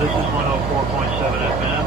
This is 104.7 FM.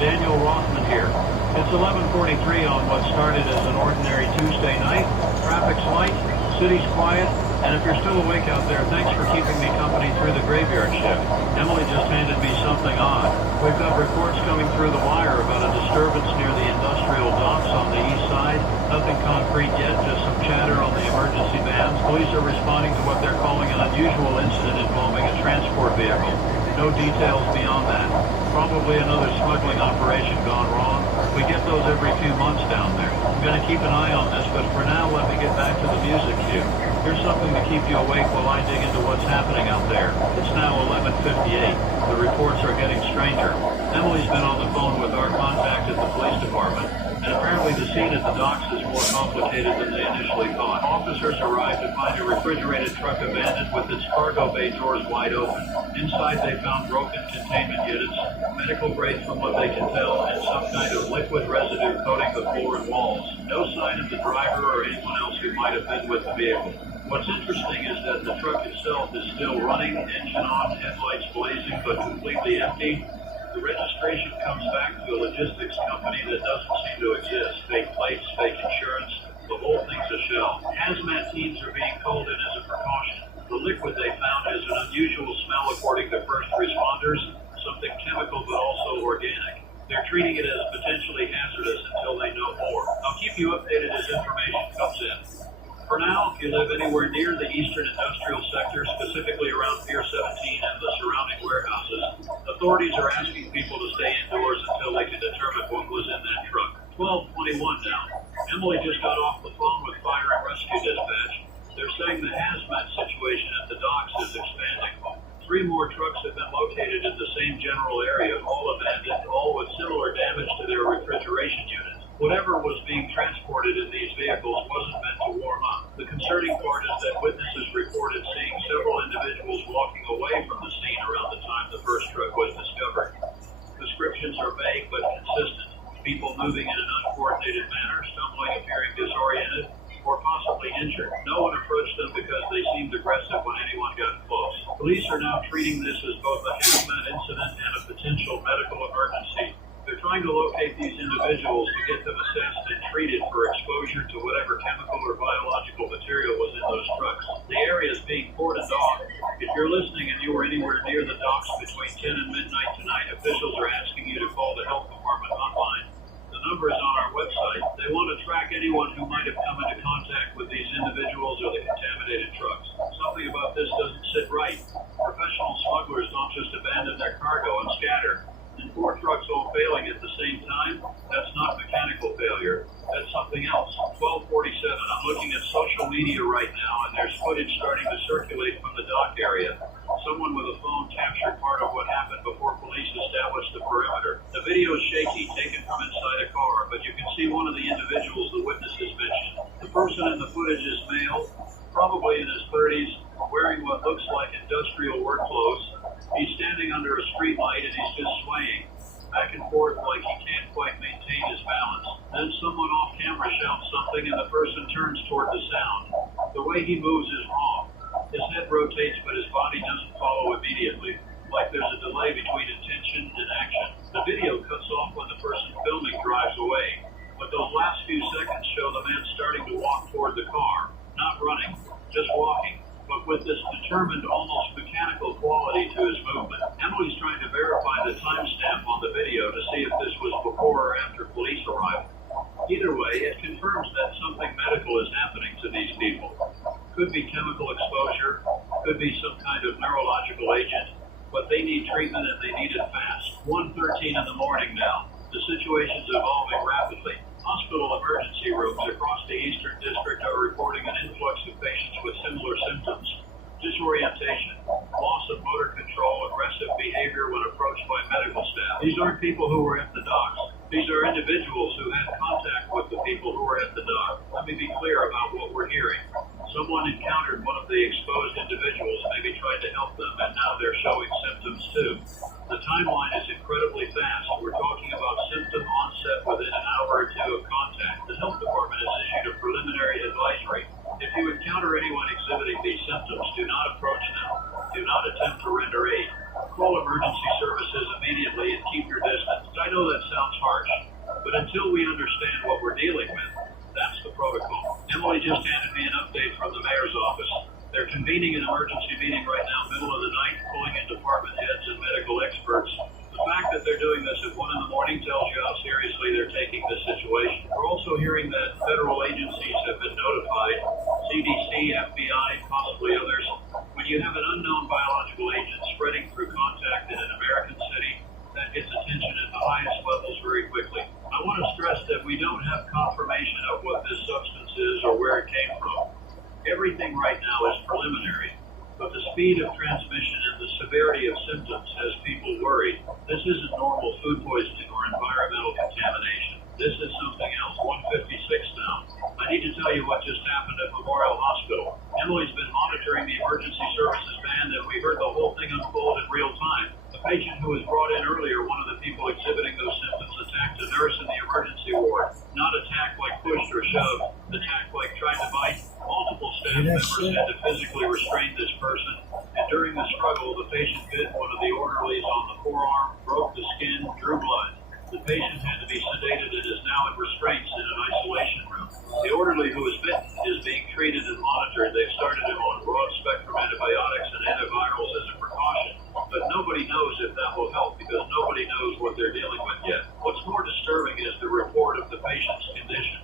Daniel Rothman here. It's 11:43 on what started as an ordinary Tuesday night. Traffic's light, city's quiet, and if you're still awake out there, thanks for keeping me company through the graveyard shift. Emily just handed me something odd. We've got reports coming through the wire about a disturbance near the industrial docks on the east side. Nothing concrete yet, just some chatter on the emergency vans. Police are responding to what they're calling an unusual incident involving a transport vehicle. No details beyond that. Probably another smuggling operation gone wrong. We get those every few months down there. I'm going to keep an eye on this, but for now, let me get back to the music cue. Here's something to keep you awake while I dig into what's happening out there. It's now 11:58. The reports are getting stranger. Emily's been on the phone with our contact at the police department, and apparently the scene at the docks is more complicated than they initially thought. Officers arrived to find a refrigerated truck abandoned with its cargo bay doors wide open. Inside they found broken containment units, medical grades from what they can tell, and some kind of liquid residue coating the floor and walls. No sign of the driver or anyone else who might have been with the vehicle. What's interesting is that the truck itself is still running, engine on, headlights blazing, but completely empty. The registration comes back to a logistics company that doesn't seem to exist. Fake plates, fake insurance, the whole thing's a shell. Hazmat teams are being called in as a precaution. The liquid they found has an unusual smell according to first responders, something chemical but also organic. They're treating it as potentially hazardous until they know more. I'll keep you updated as information comes in. For now, if you live anywhere near the eastern industrial sector, specifically around Pier 17 and the surrounding warehouses, authorities are asking people to stay indoors until they can determine what was in that truck. 12:21 now. Emily just got off the phone with fire and rescue dispatch. They're saying the hazmat situation at the docks is expanding. 3 more trucks have been located in the same general area, all abandoned, all with similar damage to their refrigeration units. Whatever was being transported in these vehicles wasn't meant to warm up. The concerning part is that witnesses reported seeing several individuals walking away from the scene around the time the first truck was discovered. Descriptions are vague but consistent. People moving in an uncoordinated manner, stumbling, appearing disoriented, or possibly injured. No one approached them because they seemed aggressive when anyone got close. Police are now treating this as both a hazmat incident and a potential medical emergency. They're trying to locate these individuals to get them assessed and treated for exposure to whatever chemical or biological material was in those trucks. The area is being cordoned off. If you're listening and you were anywhere near the docks between 10 and midnight tonight, officials are asking you to call the health department hotline. The number is on our website. They want to track anyone who might have come into contact with these individuals or the contaminated trucks. Something about this doesn't sit right. Professional smugglers don't just abandon their cargo and scatter. And 4 trucks all failing at the same time, that's not mechanical failure. That's something else. 12:47. I'm looking at social media right now, and there's footage starting to circulate from the dock area. Someone with a phone captured part of what happened before police established the perimeter. The video is shaky, taken from inside a car, but you can see one of the individuals the witnesses mentioned. The person in the footage is male, probably in his 30s, wearing what looks like industrial work clothes. He's standing under a street light and he's just swaying back and forth like he can't quite maintain his balance. Then someone off camera shouts something and the person turns toward the sound. The way he moves is wrong. His head rotates but his body doesn't follow immediately, like there's a delay between intention and action. The video cuts off when the person filming drives away, but those last few seconds show the man starting to walk toward the car, not running, just walking, but with this determined, almost mechanical quality to his movement. Emily's trying to verify the timestamp on the video to see if this was before or after police arrival. Either way, it confirms that something medical is happening to these people. Could be chemical exposure, could be some kind of neurological agent, but they need treatment and they need it fast. 1:13 in the morning now. The situation's evolving rapidly. Hospital emergency rooms across the Eastern District are reporting an influx of patients with similar symptoms. Disorientation, loss of motor control, aggressive behavior when approached by medical staff. These aren't people who were at the docks. These are individuals who had contact with the people who were at the dock. Let me be clear about what we're hearing. Someone encountered one of the exposed individuals, maybe tried to help them, and now they're showing symptoms too. The timeline is incredibly fast. We're talking about symptom onset within an hour or 2 of contact. The health department has issued a preliminary advisory. If you encounter anyone exhibiting these symptoms, do not approach them. Do not attempt to render aid. Call emergency services doing this at 1 in the morning tells you how seriously they're taking this situation. We're also hearing that federal agencies have been notified, CDC, FBI, possibly others. When you have an unknown biological agent spreading through contact in an American city, that gets attention at the highest levels very quickly. I want to stress that we don't have confirmation of what this substance is or where it came from. Everything right now is preliminary, but the speed of transmission and the severity of symptoms has people worried. This isn't normal food poisoning or environmental contamination. This is something else. 156 now. I need to tell you what just happened at Memorial Hospital. Emily's been monitoring the emergency services band, and we heard the whole thing unfold in real time. The patient who was brought in earlier, one of the people exhibiting those symptoms, attacked a nurse in the emergency ward. Not attacked like pushed or shoved, attacked like tried to bite. Multiple staff members had to physically restrain this person, and during the struggle, the patient bit one of the orderlies on the forearm, broke the skin, drew blood. The patient had to be sedated and is now in restraints in an isolation room. The orderly who was bitten is being treated and monitored. They've started him on broad-spectrum antibiotics and antivirals as a precaution, but nobody knows if that will help because nobody knows what they're dealing with yet. What's more disturbing is the report of the patient's condition.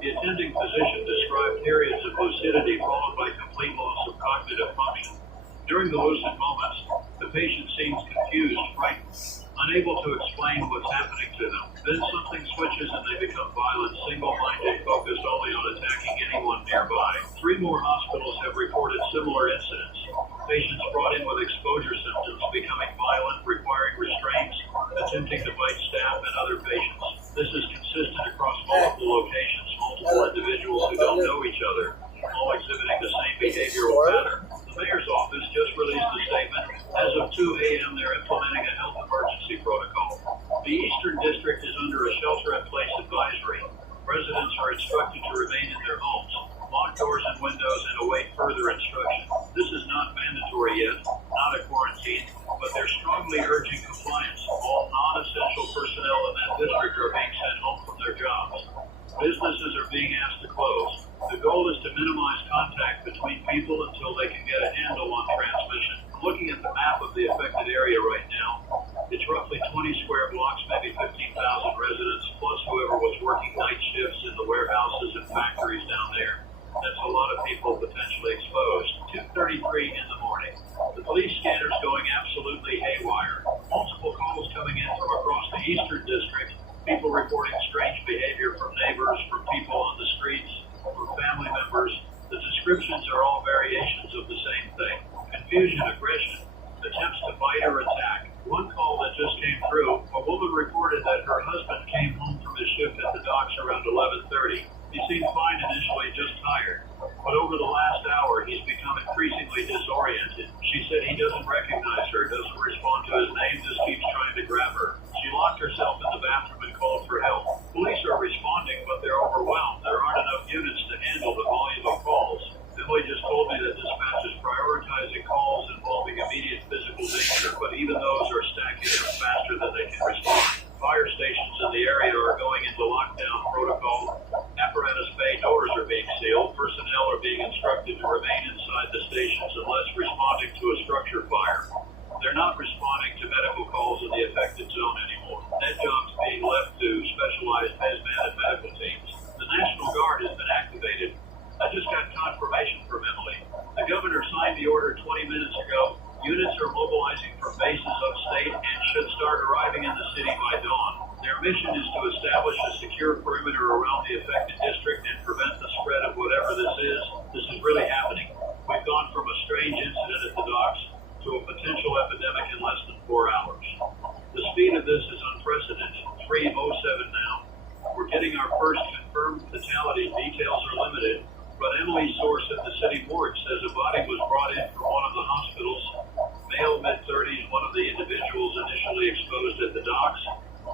The attending physician described periods of lucidity followed by complete loss of cognitive function. During the lucid moments, the patient seems confused, frightened, unable to explain what's happening to them. Then something switches and they become violent, single-minded, focused only on attacking anyone nearby. 3 more hospitals have reported similar incidents. Patients brought in with exposure symptoms, becoming violent, requiring restraints, attempting to bite staff and other patients. This is consistent across multiple locations, multiple individuals who don't know each other, all exhibiting the same behavioral pattern. The mayor's office just released a statement. As of 2 a.m., they're implementing a health emergency protocol. The Eastern District is under a shelter-in-place advisory. Residents are instructed to remain in their homes, lock doors and windows, and await further instruction. This is not mandatory yet, not a quarantine, but they're strongly urging compliance. All non-essential personnel in that district are being sent home from their jobs. Businesses are being asked to close. The goal is to minimize contact between people until they can get a handle on transmission. Looking at the map of the affected area right now, it's roughly 20 square blocks, maybe 15,000 residents, plus whoever was working night shifts in the warehouses and factories down there. That's a lot of people potentially exposed. 2:33 in the morning. The police scanner's going absolutely haywire. Multiple calls coming in from across the Eastern District. People reporting strange behavior from neighbors, from people on the streets, from family members. The descriptions are all variations of the same thing. Confusion, aggression, attempts to bite or attack. One call that just came through, a woman reported that her husband came home from his shift at the docks around 11:30. He seemed fine initially, just tired. But over the last hour, he's become increasingly disoriented. She said he doesn't recognize her, doesn't respond to his name, just keeps trying to grab her. She locked herself in the bathroom and called for help. Police are responding, but they're overwhelmed. There aren't enough units to handle the volume of calls. Emily just told me that dispatch is prioritizing calls involving immediate physical danger, but even those are stacking up faster than they can respond. Fire stations in the area are going into lockdown protocol. Apparatus bay doors are being sealed. Personnel are being instructed to remain inside the stations unless responding to a structure fire. They're not responding to medical calls in the affected zone anymore. That job's being left to specialized hazmat and medical teams. The National Guard has been activated. I just got confirmation from Emily. The governor signed the order 20 minutes ago. Units are mobilizing from bases upstate and should start arriving in the city by dawn. Their mission is to establish a secure perimeter around the affected district and prevent the spread of whatever this is. This is really happening. We've gone from a strange incident at the docks to a potential epidemic in less than 4 hours. The speed of this is unprecedented. 3:07 now. We're getting our first confirmed fatality. Details are limited, but Emily's source at the city morgue says a body was brought in from one of the hospitals. Male, mid-30s, one of the individuals initially exposed at the docks.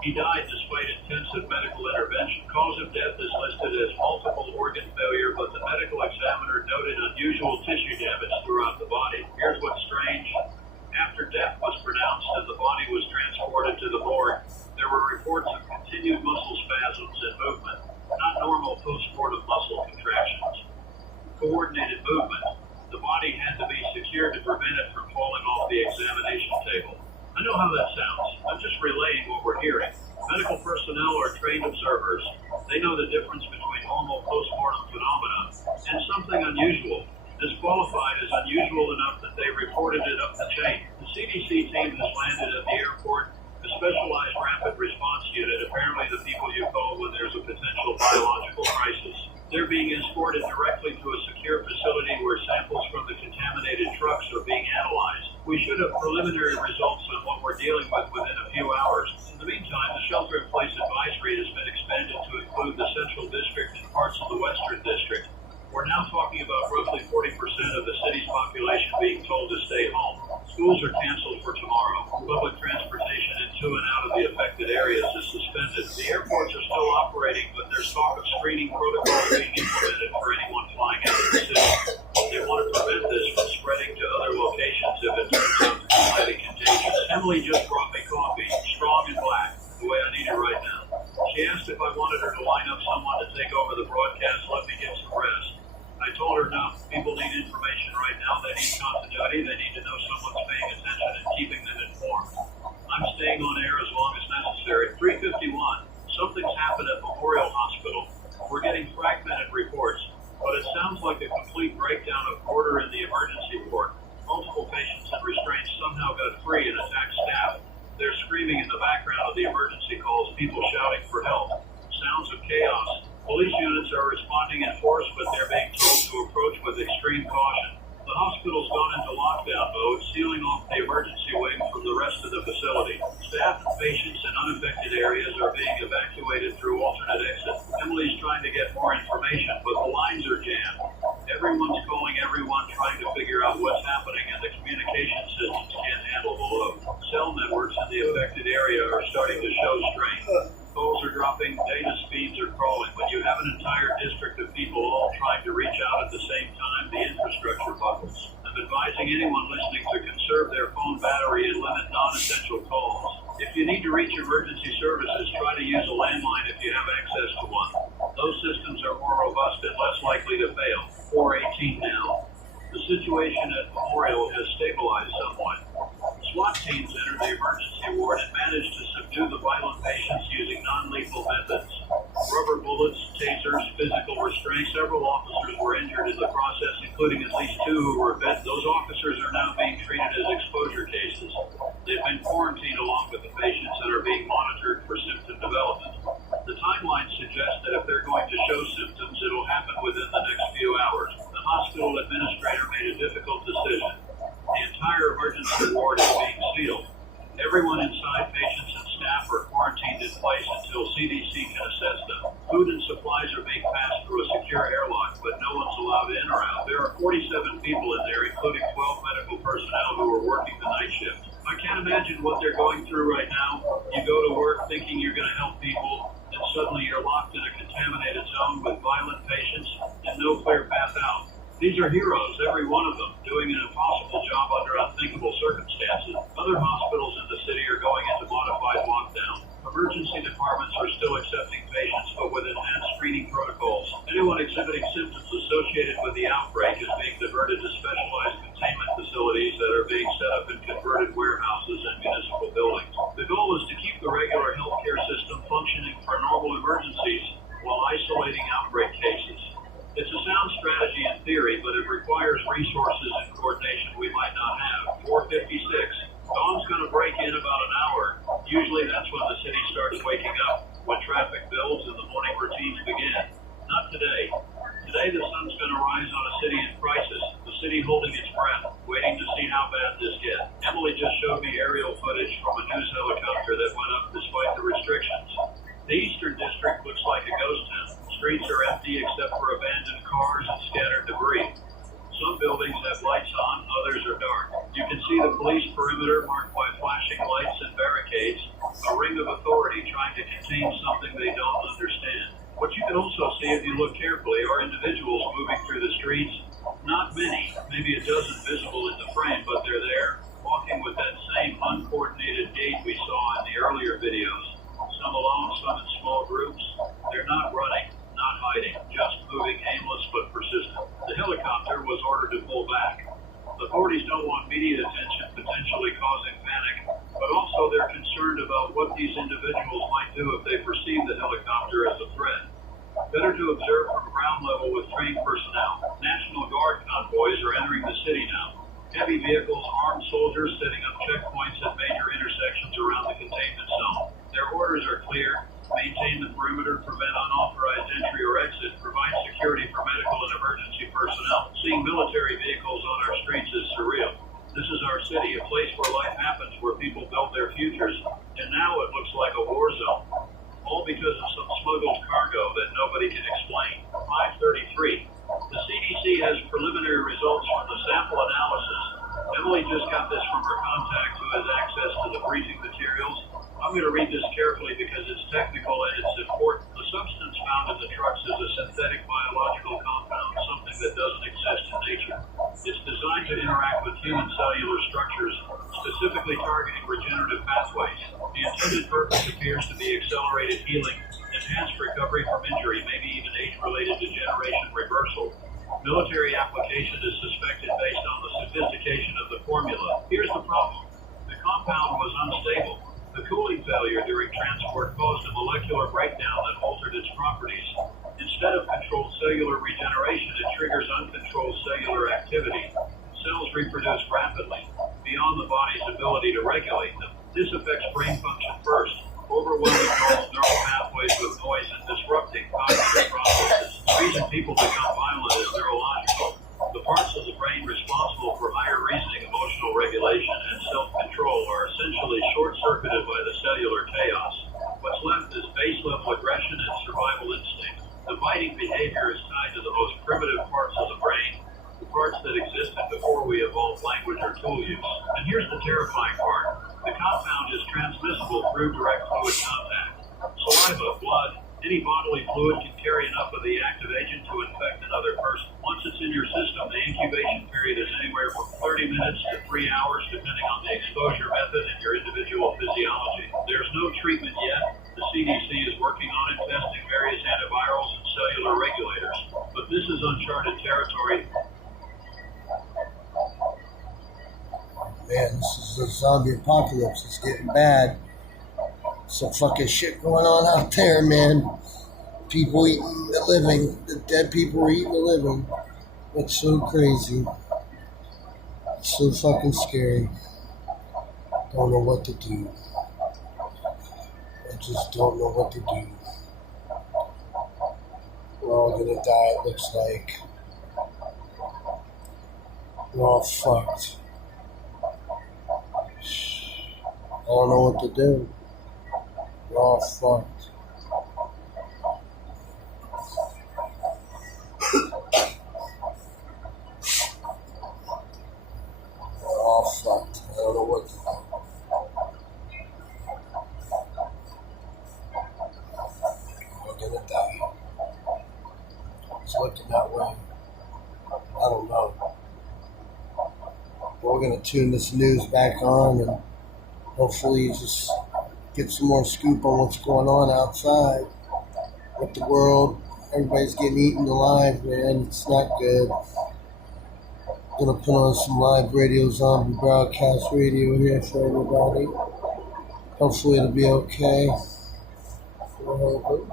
He died despite intensive medical intervention. Cause of death is listed as multiple organ failure, but the medical examiner noted unusual tissue damage throughout the body. Here's what's strange. After death was pronounced and the body was transported to the morgue, there were reports of continued muscle spasms and movement, not normal post-mortem muscle contractions. Coordinated movement. The body had to be secured to prevent it from falling off the examination table. I know how that sounds. I'm just relaying what we're hearing. Medical personnel are trained observers. They know the difference between normal post-mortem phenomena and something unusual. Disqualified is unusual enough that they reported it up the chain. The CDC team has landed at the airport. The specialized rapid response unit, apparently the people you call when there's a potential biological crisis. They're being escorted directly to a secure facility where samples from the contaminated trucks are being analyzed. We should have preliminary results on what we're dealing with within a few hours. In the meantime, the shelter-in-place advisory has been expanded to include the Central District and parts of the Western District. We're now talking about roughly 40% of the city's population being told to stay home. Schools are canceled for tomorrow. Public transportation into and out of the affected areas is suspended. The airports are still operating, but there's talk of screening protocols being implemented for anyone flying out of the city. They want to prevent this from spreading to other locations if it turns out to be highly contagious. Emily just brought me coffee, strong and black, the way I need it right now. She asked if I wanted her to line up someone to take over the broadcast, let me get some rest. I told her no, people need information right now. They need continuity. They need to know someone's paying attention and keeping them informed. I'm staying on air as long as necessary. 351. Something's happened at Memorial Hospital. We're getting fragmented reports, but it sounds like a complete breakdown of order in the emergency ward. Multiple patients and restraints somehow got free and attacked staff. They're screaming in the background of the emergency calls, people shouting for help. Sounds of chaos. Police units are responding in force, but they're being told to approach with extreme caution. The hospital's gone into lockdown mode, sealing off the emergency wing from the rest of the facility. Staff, patients, and unaffected areas are being evacuated through alternate exits. Emily's trying to get more information, but the lines are jammed. Everyone's calling everyone, trying to figure out what's happening, and the communication systems can't handle the load. Cell networks in the affected area are starting to show strain. Calls are dropping, data speeds are crawling. When you have an entire district of people all trying to reach out at the same time, the infrastructure buckles. I'm advising anyone listening to conserve their phone battery and limit non-essential calls. If you need to reach emergency services, try to use a landline if you have access to one. Those systems are more robust and less likely to fail. 418 now. The situation at Memorial has stabilized somewhat. SWAT teams entered the emergency ward and managed to subdue the violent patients using non-lethal methods. Rubber bullets, tasers, physical restraint. Several officers were injured in the process, including at least 2 who were bitten. Those officers are now being treated as exposure cases. They've been quarantined along with the patients and are being monitored for symptom development. The timeline suggests that if they're going to show symptoms, it'll happen within the next few hours. The hospital administrator made a difficult decision. The entire emergency ward is being sealed. Everyone inside, patients and staff, are quarantined in place until CDC can assess them. Food and supplies are being passed through a secure airlock, but no one's allowed in or out. There are 47 people in there, including 12 medical personnel who are working the night shift. I can't imagine what they're going through right now. You go to work thinking you're going to help people, and suddenly you're locked in a contaminated zone with violent patients and no clear path out. These are heroes, every one of them, doing an impossible job under unthinkable circumstances. Other hospitals in the city are going into modified lockdown. Emergency departments are still accepting patients, but with enhanced screening protocols. Anyone exhibiting symptoms associated with the outbreak is being diverted to specialized containment facilities that are being set up in converted warehouses and municipal buildings. The goal is to keep the regular healthcare system functioning for normal emergencies while isolating outbreak cases. It's a sound strategy in theory, but it requires resources and coordination we might not have. 456. Dawn's going to break in about an hour. Usually that's when the city starts waking up, when traffic builds and the morning routines begin. Not today. Today the sun's going to rise on a city in crisis, the city holding its breath, waiting to see how bad this gets. Emily just showed me aerial footage from a news helicopter that went up despite the restrictions. The Eastern District looks like a ghost town. Streets are empty except for abandoned cars and scattered debris. Some buildings have lights on, others are dark. You can see the police perimeter marked by flashing lights and barricades, a ring of authority trying to contain something they don't understand. What you can also see if you look carefully are individuals moving through the streets. Not many, maybe a dozen visible in the frame, but they're there, walking with that same uncoordinated gait we saw in the earlier videos. Some alone, some in small groups. They're not running, not hiding, just moving aimless but persistent. The helicopter was ordered to pull back. Authorities don't want media attention, potentially causing panic, but about what these individuals might do if they perceive the helicopter as a threat. Better to observe from ground level with trained personnel. National Guard convoys are entering the city now. Heavy vehicles, armed soldiers setting up checkpoints at major intersections around the containment zone. Their orders are clear: maintain the perimeter, prevent unauthorized entry or exit, provide security for medical and emergency personnel. Seeing military vehicles on our streets is surreal. This is our city, a place where life happens, where people build their futures, and now it looks like a war zone. All because of some smuggled cargo that nobody can explain. 5:33. The CDC has preliminary results from the sample analysis. Emily just got this from her contact who has access to the briefing materials. I'm going to read this carefully because it's technical and it's important. The substance found in the trucks is a synthetic biological compound, something that doesn't exist in nature. It's designed to interact with human cellular structures, specifically targeting regenerative pathways. The intended purpose appears to be accelerated healing, enhanced recovery from injury, maybe even age-related degeneration reversal. Military application is suspected based on the sophistication of the formula. Here's the problem. The compound was unstable. The cooling failure during transport caused a molecular breakdown that altered its properties. Instead of controlled cellular regeneration, it triggers uncontrolled cellular activity. Cells reproduce rapidly, beyond the body's ability to regulate them. This affects brain function first, overwhelming neural pathways with noise and disrupting cognitive processes. The reason people become violent is neurological. The parts of the brain responsible for higher reasoning, emotional regulation, and self-control are essentially short-circuited by the cellular chaos. What's left is base-level aggression and survival instinct. The biting behavior is tied to the most primitive parts of the brain, the parts that existed before we evolved language or tool use. And here's the terrifying part. The compound is transmissible through direct fluid contact. Saliva, blood, any bodily fluid can carry enough of the active agent to infect another person. Once it's in your system, the incubation period is anywhere from 30 minutes to 3 hours, depending on the exposure method and your individual physiology. There's no treatment yet. The CDC is working on it, testing various antivirals and cellular regulators. But this is uncharted territory. Man, this is the zombie apocalypse. It's getting bad. Some fucking shit going on out there, man. People eating the living. The dead people are eating the living. It's so crazy. It's so fucking scary. Don't know what to do. I just don't know what to do. We're all gonna die, it looks like. We're all fucked. I don't know what to do. We're all fucked. We're all fucked. I don't know what to do. We're gonna die. It's looking that way. I don't know. But we're gonna tune this news back on and hopefully just get some more scoop on what's going on outside with the world. Everybody's getting eaten alive, man. It's not good. Gonna put on some live radio, zombie broadcast radio here for everybody. Hopefully it'll be okay. We're hoping.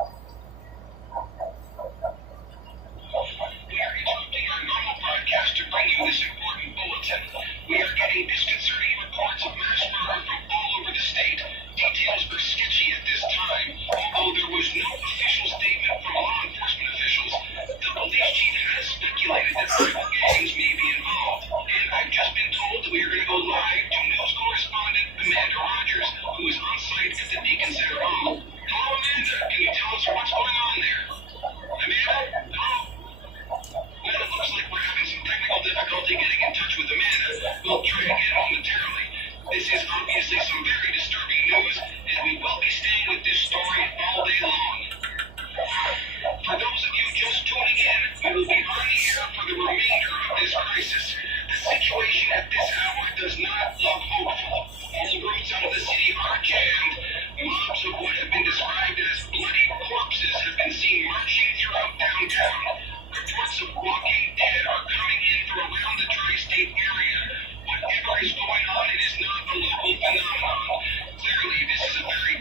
We are interrupting our normal broadcast to bring you this important bulletin. We are getting disconcerting reports of mass murder from all over the state. Details are sketchy at this time. Although there was no official statement from law enforcement officials, the police chief has speculated that rival gangs may be involved. And I've just been told that we are going to go live to news correspondent Amanda Rogers, who is on site at the Deacon Center Hall. Hello, Amanda. Can you tell us what's going on there? Amanda? Hello? Well, it looks like we're having some technical difficulty getting in touch with Amanda. We'll try again momentarily. This is obviously some very disturbing news, and we will be staying with this story all day long. For those of you just tuning in, we will be on the air for the remainder of this crisis. The situation at this hour does not look hopeful. All roads out of the city are jammed. Mobs of what have been described as bloody corpses have been seen marching throughout downtown. Reports of walking dead are coming in from around the tri-state area. Whatever is going on, it is not a local phenomenon. Clearly, this is a very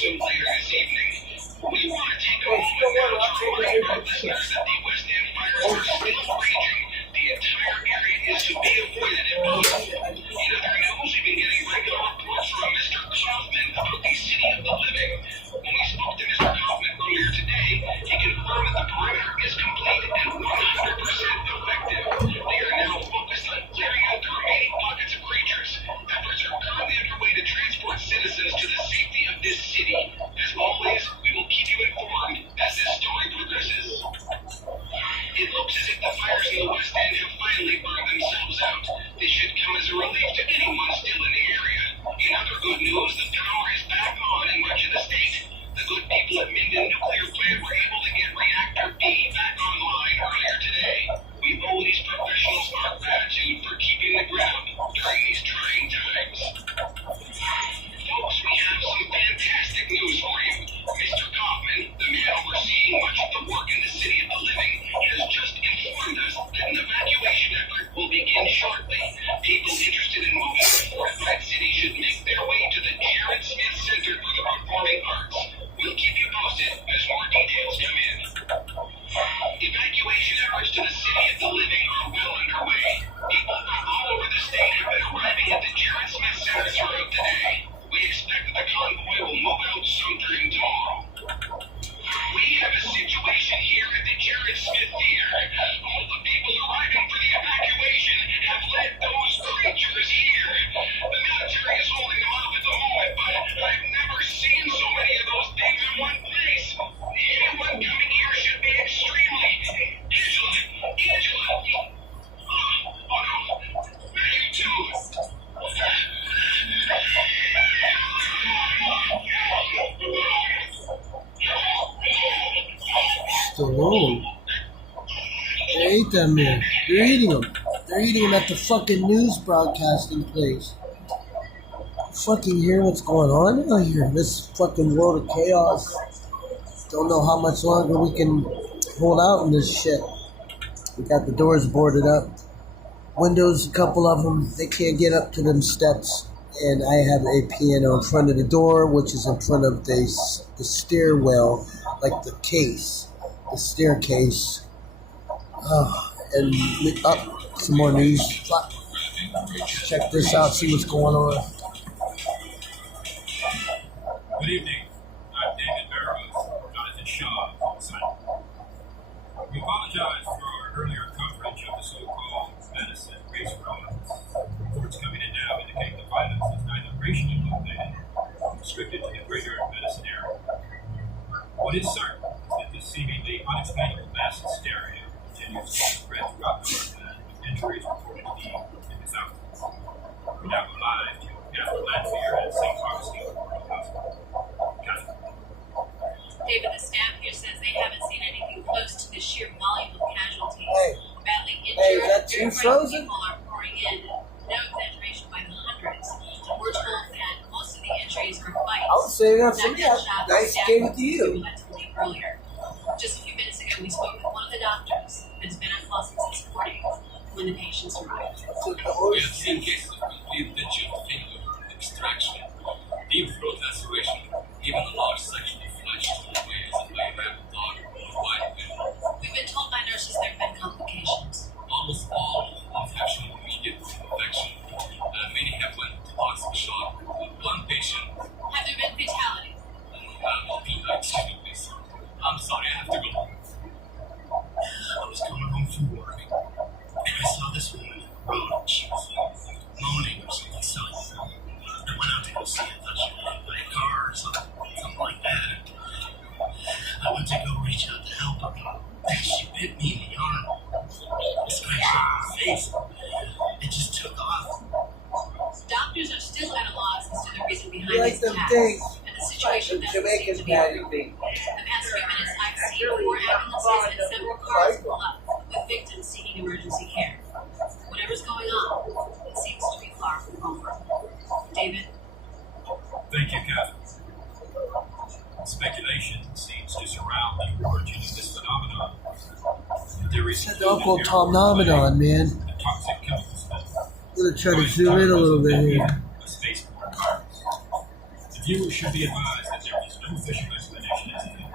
resume later this evening. We want to take a moment now to remind our listeners that the West End fires are still raging. The entire area is to be avoided if possible. In other news, we've been getting regular reports from Mr. Kaufman about the city of the living. When we spoke to Mr. Kaufman earlier today, he confirmed that the perimeter is complete and 100% effective. They are now focused on clearing out the remaining pockets of creatures. Efforts are currently underway to transport citizens to the safety of this city. As always, we will keep you informed as this story progresses. It looks as if the fires in the West End have finally burned themselves out. This should come as a relief to anyone still in the area. In other good news, the power is back on in much of the state. The good people at Minden Nuclear Plant were able to get reactor B back online earlier today. We owe these professionals our gratitude for keeping the ground during these trying times. Folks, we have some fantastic news for you. Mr. Kaufman, the man overseeing much of the work in the city of the living, has just informed us that an evacuation effort will begin shortly. People interested in moving to fortified city should make their way to the Jared Smith Center for the Performing Arts. We'll keep you posted as more details come in. Evacuation efforts to the city of the living are well underway. People from all over the state have been arriving at the Jared Smith Center throughout the day. We expect that the convoy will move out sometime tomorrow. We have a situation here at the Jared Smith Theater. All the people arriving for the evacuation have led those creatures here. The military is holding them off at the moment, but I've never seen so many of those things in one place. Anyone coming here should be extremely... Angela! Oh no! You too! Stallone. They ate them, man. They're eating them. They're eating them at the fucking news broadcasting place. Fucking hear what's going on out here. This fucking world of chaos. Don't know how much longer we can hold out in this shit. We got the doors boarded up. Windows, a couple of them, they can't get up to them steps. And I have a piano in front of the door, which is in front of the stairwell, like the case, the staircase. And up some more news. Check this out, see what's going on. Good evening. I'm David Barrows, Jonathan Shaw, homicide. We apologize for our earlier coverage of the so-called medicine race violence. Reports coming in now indicate the violence is neither racially motivated nor restricted to the greater medicine area. What is certain is that this seemingly unexplainable mass hysteria continues to spread throughout the Northland, with injuries reported to be in the thousands. We now go live to Catherine Lanphier at St. Augustine Memorial Hospital. Catherine. David, the staff here says they haven't seen anything close to the sheer volume of casualties. Hey. Badly injured, Hey, is that too frozen? people are pouring in. No exaggeration, by the hundreds. We're told that most of the injuries are bites. I was saying that for Not me. gunshots. Nice Staff gave it to you. had to leave earlier. Just a few minutes ago, we spoke with one of the doctors that has been on call since this morning when the patients arrived. We have seen cases of complete digital finger extraction, deep throat laceration, even a large section of flesh torn away as if by a rabid dog or wide window. We've been told by nurses there have been complications. Almost all infection immediate infection. Many have went to toxic shock. One patient, Have there been fatalities? excuse me, please. I'm sorry, I have to go. I was coming home from work, and I saw this woman in the road. She was moaning or something silly. I went out to go see her. I thought she was hit by a car or something like that. I went to go reach out to help her, and she bit me in the arm. Scratched her face. It just took off. Doctors are still at a loss as to the reason behind You like these them attacks. things. And the situation Like doesn't Jamaican seem to be patty over. thing. The past few minutes, I've seen 4 ambulances and several cars pull up with victims seeking emergency care. Whatever's going on, it seems to be far from over. David? Thank you, Catherine. Speculation seems to surround the origin of this phenomenon. There is Said the Uncle Tom Nomenon, man. a toxic chemical spill. I'm gonna try to zoom in a little bit here. A spaceport virus. The viewers should be advised that there is No official explanation has been given.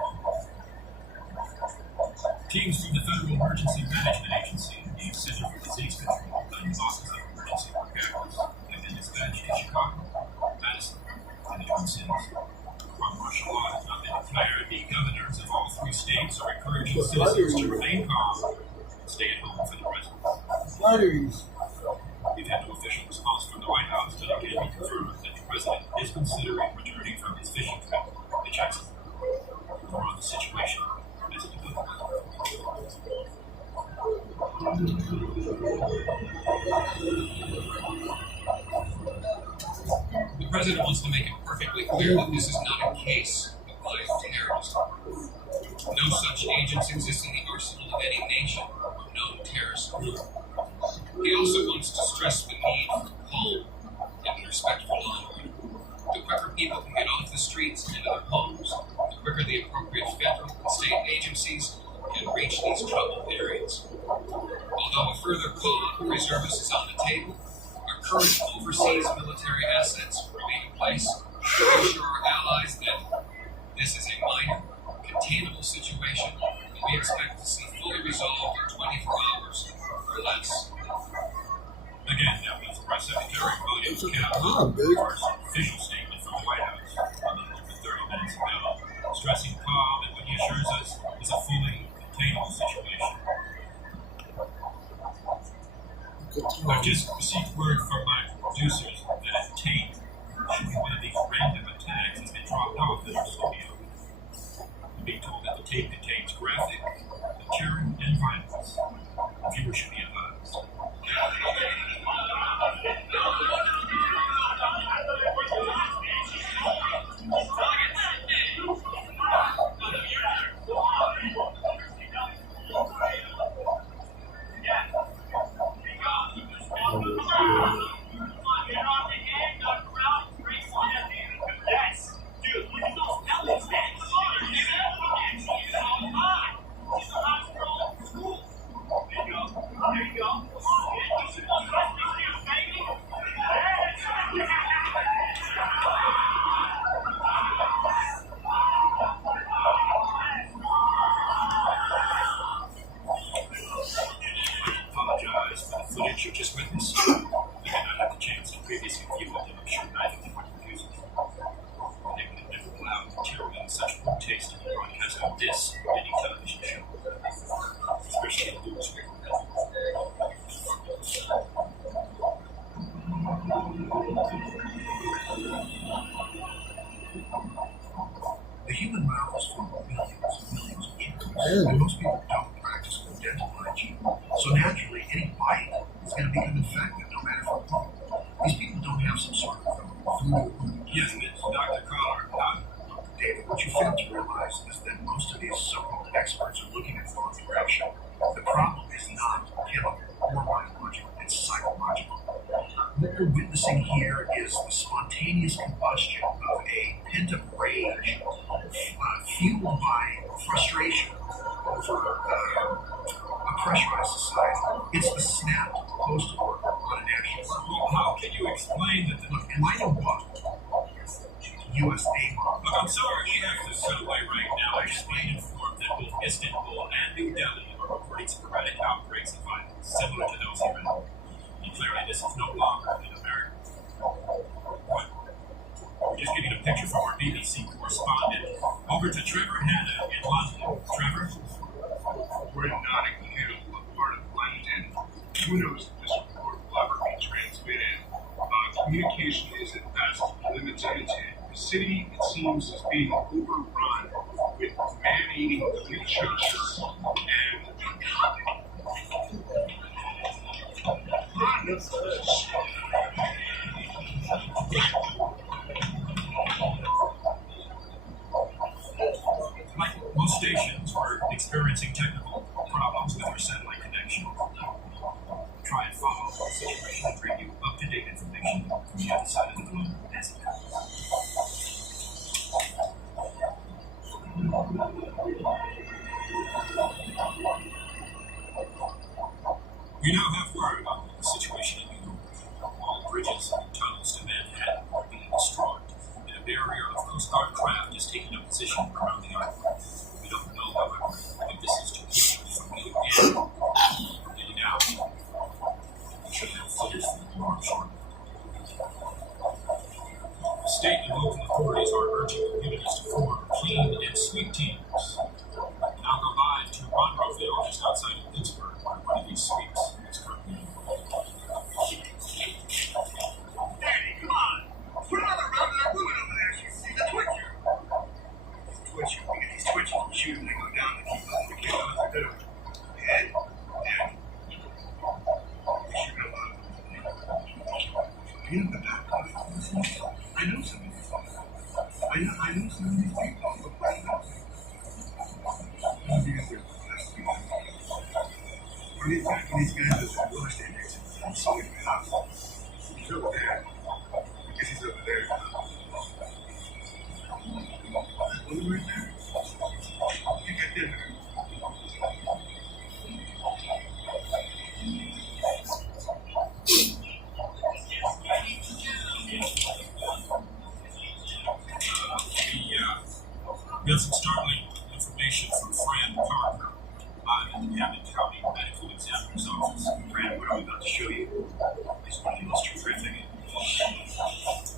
Teams from the Federal Emergency Management Agency, the Center for Disease Control, and the Office of Emergency Preparedness have been dispatched to Chicago, Madison, and New York cities. While martial law has not been declared, the governors of all three states are encouraging citizens to remain calm and stay at home for the present. Batteries. We've had no official response from the White House, but it can be confirmed that the president is considering returning from his fishing trip to Jackson. More on the situation as it develops. The president wants to make it perfectly clear that this is not a case of bioterrorism. No such agents exist in the arsenal of any nation or known terrorist group. He also wants to stress the need for calm and respect for law and order. The quicker people can get off the streets and into their homes, the quicker the appropriate federal and state agencies can reach these troubled areas. Although a further call for reservists is on the table, our current overseas military assets remain in place to assure our allies that this is a minor, containable situation that we expect to see fully resolved in 24 hours or less. Again, that was Press Secretary William calm, Campbell, dude. first official statement from the White House a little over 30 minutes ago, stressing calm and what he assures us is a fully containable situation. I've just received word from my producers that a tape showing one of these random attacks has been dropped off in our studio. I'm being told that the tape contains graphic, material, and violence. Viewers should be advised. You just witnessed. I did not have the chance to previously view it, and I'm sure neither did my producers. They would have never allowed material in such poor taste to be broadcast on this or any television show, especially the news. The human mouth is full of millions and millions of germs, and most people don't practice good dental hygiene. So naturally, any bite is going to become infected, no matter from whom. These people don't have some sort of food. Yes, it's Dr. Carr. David, what you fail to realize is that most of these so-called experts are looking at the wrong direction. The problem is not chemical or biological, it's psychological. What we're witnessing here is the spontaneous combustion of a pent-up rage fueled by frustration over a pressurized society. It's the snapped post-war on a national level. How can you explain that? Look, in light of what? U.S. aid law. Look, I'm sorry, we have to cut away right now. I've just been informed that both Istanbul and New Delhi are reporting sporadic outbreaks of violence similar to those here in London. And clearly, this is no longer in America. What? We're just getting a picture from our BBC correspondent. Over to Trevor Hanna in London. Trevor? We're in Notting Hill, a part of London. Who knows if this report will ever be transmitted? Communication is at best limited. The city, it seems, is being overrun with man-eating creatures and most stations were experiencing technical problems with their satellite connection. Try and follow the situation and bring you up-to-date information from the other side of the globe as it comes. We now have word on the situation in New York. All bridges and tunnels to Manhattan are being destroyed, and a barrier of Coast Guard craft is has taken a position around the island. We don't know, however, if this is to keep them from getting in or getting out. We should have footage from the tomorrow shortly. The state and local authorities are urging communities to form clean and sweep teams. Now go live to Monroeville, just outside of Pittsburgh, where one of these sweeps is currently. Daddy, come on. Put another round of that woman over there. She's the twitcher. Twitcher. We get these twitchers and shoot them. They go down. They keep up. They can't go through the head. Dead. They shoot a lot of them. You know the back of it. I know some of these folks. I know some of these people. I know. What are you talking these guys with that real estate agent? I'm sorry for the house. He's over there. I guess he's over there. That woman right there? I think I did. We have some startling information from Fran Parker, live at the Cabot County Medical Examiner's Office. Fran, what are we about to show you? It's one of the most terrific.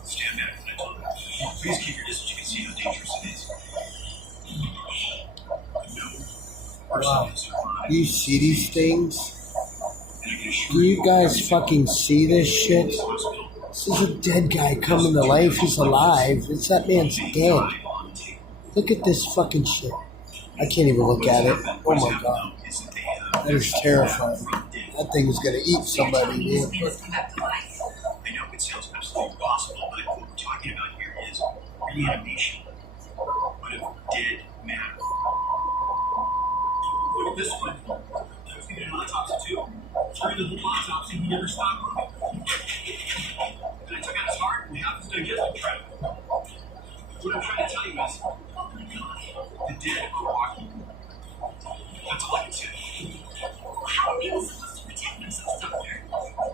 Stand back when I told you. Please keep your distance. You can see how dangerous it is. Wow. Do you see these things? Do you guys fucking see this shit? This is a dead guy coming to life. He's alive. It's that man's dead. Look at this fucking shit. I can't even look at it. Oh my god. That is terrifying. That thing is gonna eat somebody, man. I know it sounds absolutely impossible, but what we're talking about here is reanimation. But of dead matter. Look at this one. I've seen an autopsy too. During the whole autopsy, he never stopped moving. And I took out his heart and half his digestive tract. What I'm trying to tell you is, the dead are walking. That's all I can say. How are people supposed to protect themselves, Doctor?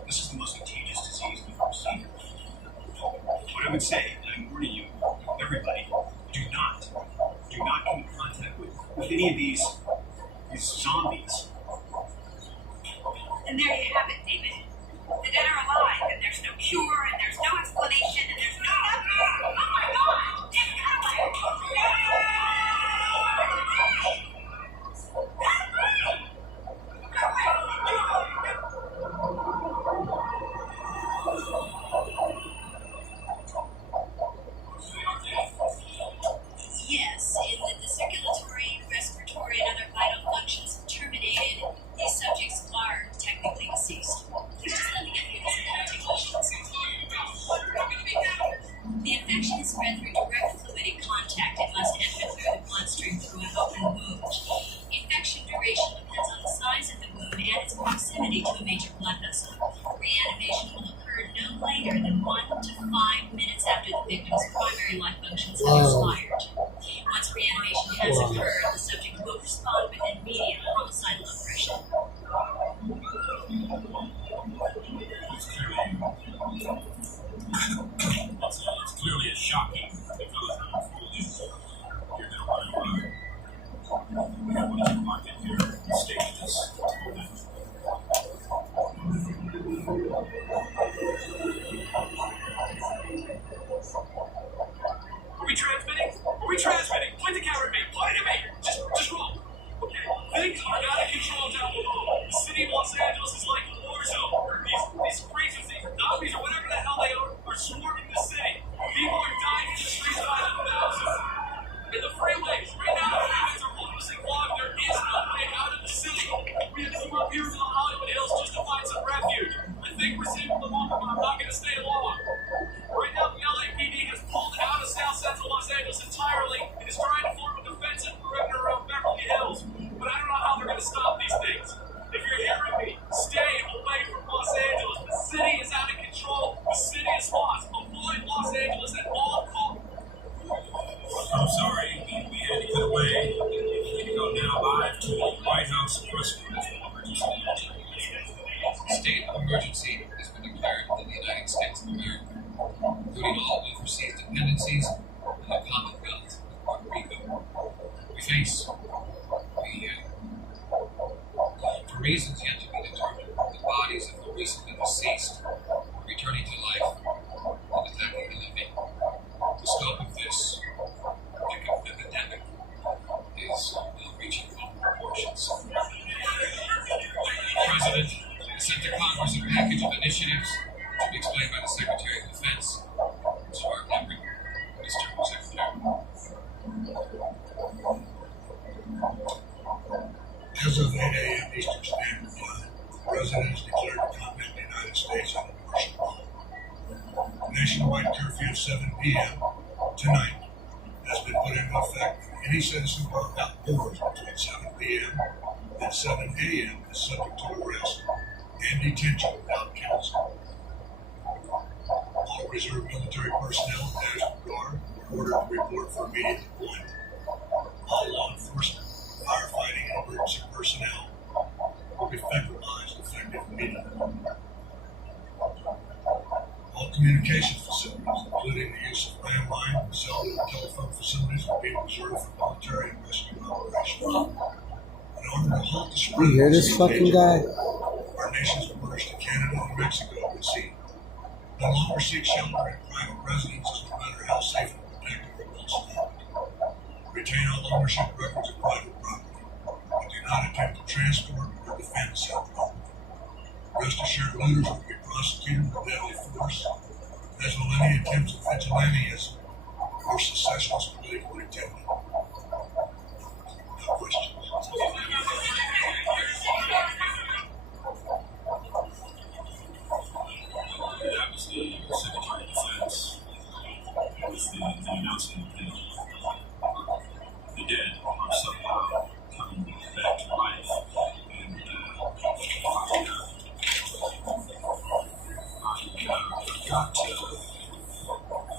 This is the most contagious disease we've ever seen. What I would say, and I'm warning you, everybody, do not come in contact with any of these zombies. And there you have it, David. The dead are alive, and there's no cure, and there's no explanation, and there's no nothing. Oh my God! It's Yes, in that the circulatory, respiratory, and other vital functions have terminated. These subjects are technically deceased. Please just let me get through this and I'll take questions. The infection is spread through direct fluidic contact. It must enter through the bloodstream through an open wound. Infection duration depends on the size of the wound and its proximity to a major blood vessel. Reanimation will occur no later than 1 to 5 minutes after the victim's primary life functions have expired. Once reanimation has occurred, the subject will respond with immediate homicidal aggression. It's clearly a shocking development unfolding. You're going to want to get locked in here and stay with this. Are we transmitting? Are we transmitting? Point the camera at me. Point it at me. Just roll. Okay. Things are out of control down below. The city of Los Angeles is like a war zone. These creatures, these zombies, or whatever the hell they are swarming the city. People are dying in the streets by the thousands. In the freeways, right now, the freeways are hopelessly clogged. There is no way out of the city. We have to come up here to the Hollywood Hills just to find some refuge. I think we're safe for the moment, but I'm not going to stay long. Right now, the LAPD has pulled out of South Central Los Angeles entirely and is trying to form a defensive perimeter around Beverly Hills. But I don't know how they're going to stop these things. If you're hearing me, stay away from Los Angeles. The city is out of control. The city is lost. Avoid Los Angeles at all costs. I'm sorry, we had to get away. We go now live to the White House press conference. State of emergency has been declared in the United States of America, including all overseas dependencies and the Commonwealth of face for reasons yet to be determined, the bodies of the recently deceased returning to life and attacking the living. The scope of this epidemic is reaching global proportions. The President sent to Congress a package of initiatives to be explained by the Secretary of Defense. So our memory, Mr. Secretary. As of 8 a.m. Eastern Standard Time, the President has declared the continental United States under martial law. A nationwide curfew of 7 p.m. tonight has been put into effect. Any citizen parked outdoors between 7 p.m. and 7 a.m. is subject to arrest and detention without counsel. All reserve military personnel and National Guard are ordered to report for immediate deployment. All law enforcement, firefighting, and emergency personnel will be federalized effective immediately. All communication facilities, including the use of landline, cellular, and telephone facilities, will be reserved for military and rescue operations. In order to halt the spread You hear of this fucking guy? our nation's borders to Canada and Mexico concede. No longer seek shelter in private residences, no matter how safe and protected it looks to you. Retain all ownership records of private property, and do not attempt to transport or defend said property. Rest assured, looters will be prosecuted with deadly force, as will any attempts at vigilantism or secessionist political activity. No questions. That was the Secretary of Defense. That was the announcement that the dead are somehow coming back to life. And I've got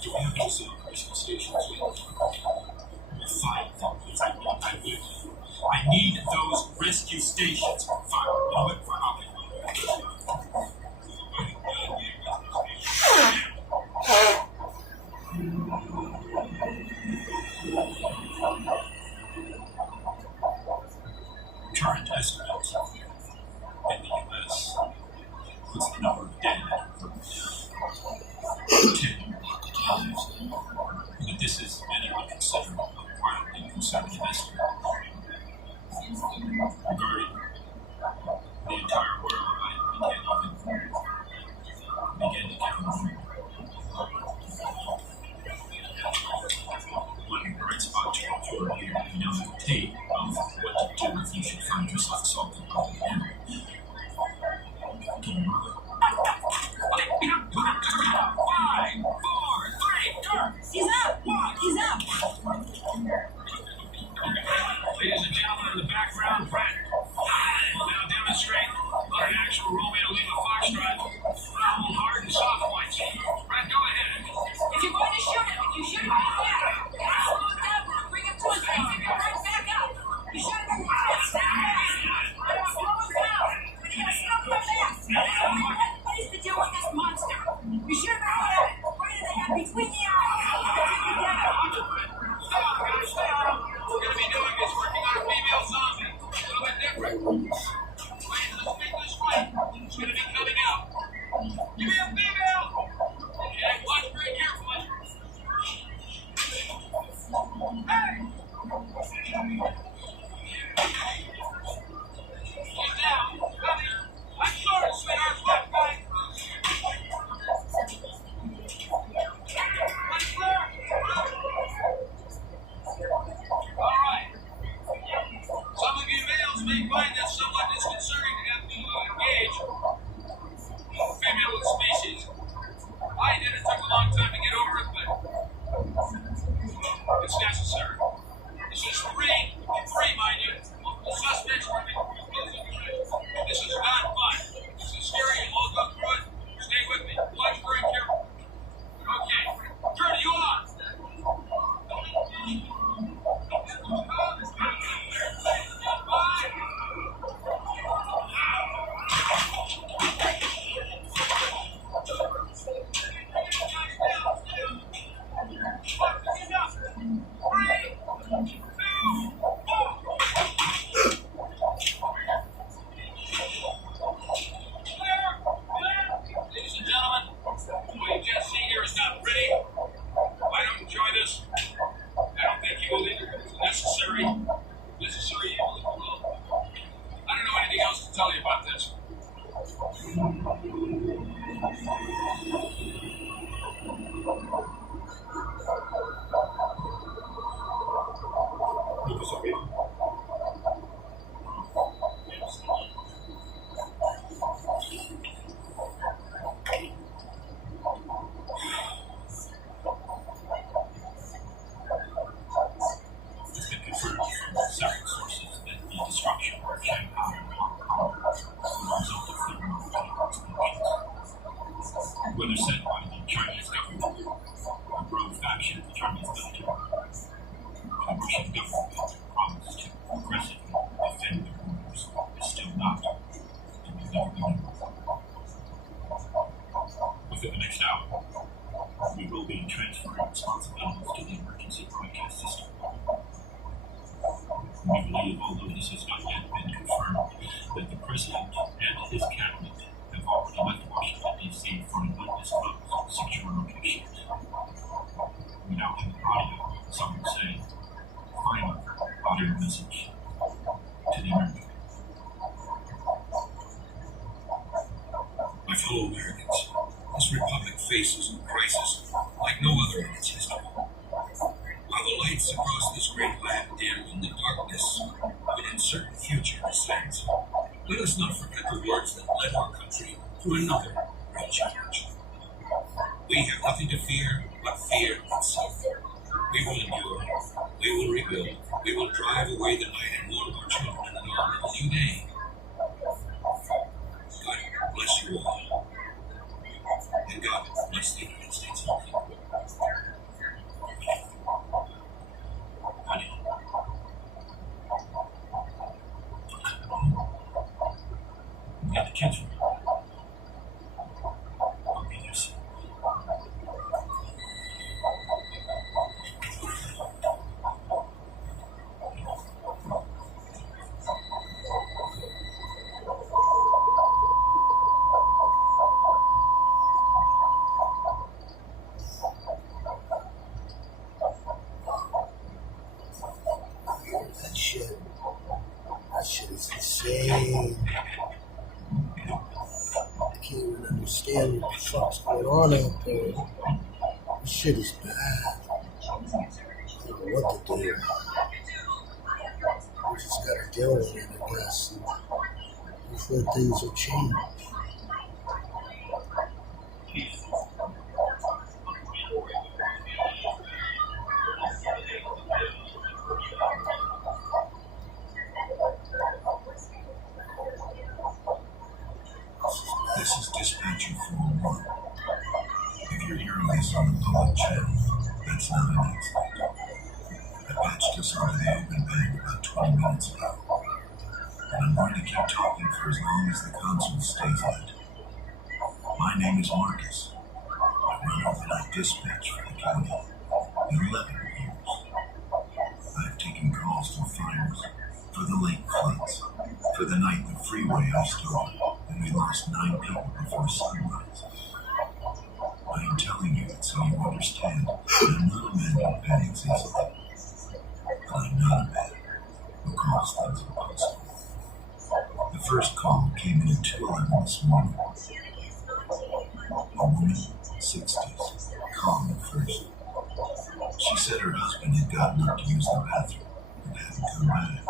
do we have those rescue stations yet? We'll find them because I need those rescue stations. Fine. You know what? Current estimates in the U.S. puts the number of dead at 10 times. But this is anyone considered a wildly conservative estimate. Regarding the entire world, I can't even begin to count. One bright spot to report here, tape of what to do if you should find yourself assaulted by the enemy. Can you move? 5, 4, 3, turn! He's up! He's up! Ladies and gentlemen, in the background, Brett will now demonstrate an actual Romeo Lima Foxtrot, hold hard and soft points. Brett, go ahead. If you're going to shoot him, you shoot him right back. Slow it down, bring him to his face, and go right back up. You shoot him right back. Slow him down. You gotta stop him fast. What is the deal with this monster? You shoot him right at it. Right in the head, between the eyes. Stay on, guys, stay on him. We're going to be doing is working on a female zombie. A little bit different. Wait, let's make this right. It's going to be coming out. Give me a female! Okay, watch very carefully. Hey! Get down. Come here. I'm sorry, sweetheart. Left, guy. Let's clear. All right. Some of you males may find that somewhat disconcerting to have to engage a female of the species. I did. It took a long time to get over it, but it's necessary. This is free, mind you. The suspects were this is not fun. This is scary. You'll all go through it. Stay with me. Watch very careful. Okay. Turn you on. Enough. 3, 2, necessary evil of the world. I don't know anything else to tell you about this. It's been confirmed from several sources that the destruction of Shanghai and Hong Kong was a result of thermonuclear explosions. Whether sent by the Chinese government, a rogue faction of the Chinese military, or the Russian government promised to aggressively defend their borders is still not, and will never be known. Within the next hour, we will be transferring responsibilities to the emergency broadcast system. We believe, although this has not yet been confirmed, that the President and his cabinet have already left Washington, D.C. for an undisclosed secure location. We now have an audio, some would say, final audio message to the American. My fellow Americans, this republic faces a crisis like no other in its history. While the lights across this great land dim and the darkness of an uncertain future descends, let us not forget the words that led our country through another great challenge. We have nothing to fear but fear itself. We will endure, we will rebuild, we will drive away the night and warn our children in the dawn of a new day. God bless you all. And God bless the United States of America. Honey. Yeah, the kids will I'll be there soon. That shit is insane. I can't even understand what the fuck's going on out there. This shit is bad. I don't know what to do. We just gotta deal with it, I guess. Before things will change. This is Dispatcher 4-1. If you're hearing this on the public channel, that's not an accident. I patched us onto the open bank about 20 minutes ago. And I'm going to keep talking for as long as the console stays lit. My name is Marcus. I run overnight dispatch for the county in 11 years. I've taken calls from fires, for the late floods, for the night the freeway iced over and we lost 9 people before sunrise. I am telling you that so you understand that I'm not a man who panics easily. I'm not a man who calls things impossible. The first call came in at 2:11 this morning. A woman, 60s, calling at first. She said her husband had gotten up to use the bathroom and hadn't come back.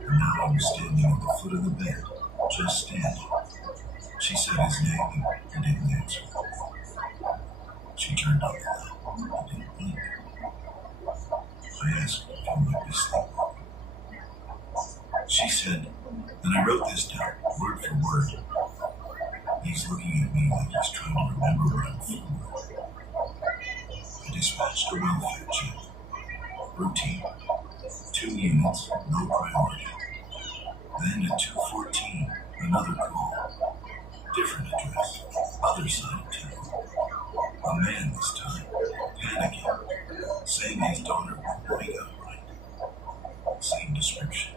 And now I was standing at the foot of the bed, just standing. She said his name and didn't answer. She turned off the light and didn't blink. I asked her if he might be sleepwalking. She said, and I wrote this down, word for word. He's looking at me like he's trying to remember what I'm feeling. I dispatched a welfare check. Routine. 2 units, no priority. Then at 2:14, another call. Different address, other side of town. A man this time, panicking, saying his daughter wouldn't wake up right. Same description,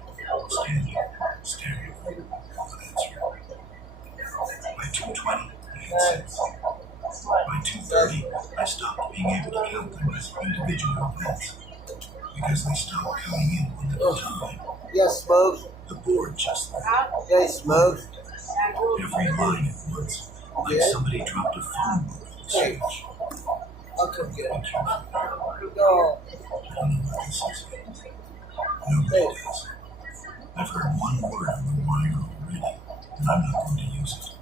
standing, staring, unanswered. By 2:20, I had sense. By 2:30, I stopped being able to count them as individual events, because they stopped stopped coming in one at a time. Yes, Smokes. The board just like Hey, Smokes. every line at once, like Yeah. somebody dropped a phone book on the Hey. stage. I'll come get Thank it. you. No. I don't know what this is. Nobody does. I've heard one word on the wire already, and I'm not going to use it.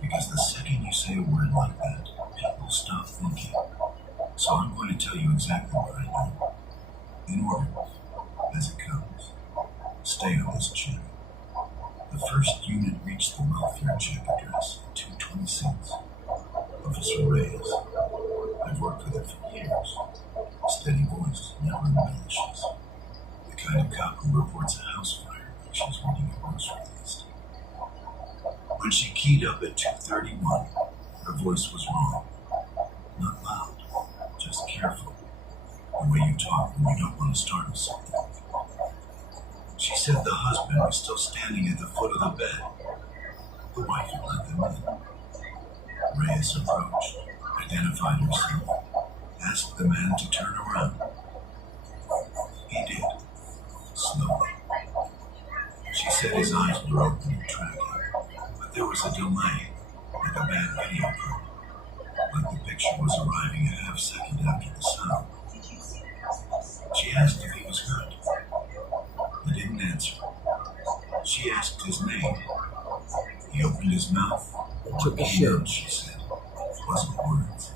Because the second you say a word like that, people stop thinking. So I'm going to tell you exactly what I know. In order, as it comes. Stay on this channel. The first unit reached the welfare check address at 226. Officer Reyes. I've worked with him for years. Steady voice, never embellishes. The kind of cop who reports a house fire like she's reading a grocery list. When she keyed up at 231, her voice was wrong. Not loud, just careful. The way you talk when you don't want to startle something. She said the husband was still standing at the foot of the bed. The wife had let them in. Reyes approached, identified herself, asked the man to turn around. He did, slowly. She said his eyes were open and tracking, but there was a delay, like a bad video clip, like the picture was arriving a half second after the sound. She asked if he was hurt. He didn't answer. She asked his name. He opened his mouth. Took a shit. She said, it wasn't words.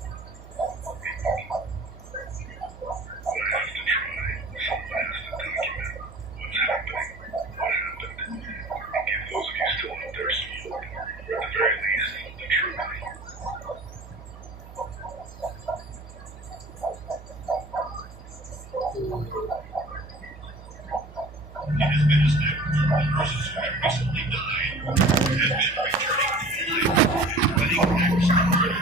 It has been established that persons who have recently died have been returning to life, committing acts of murder.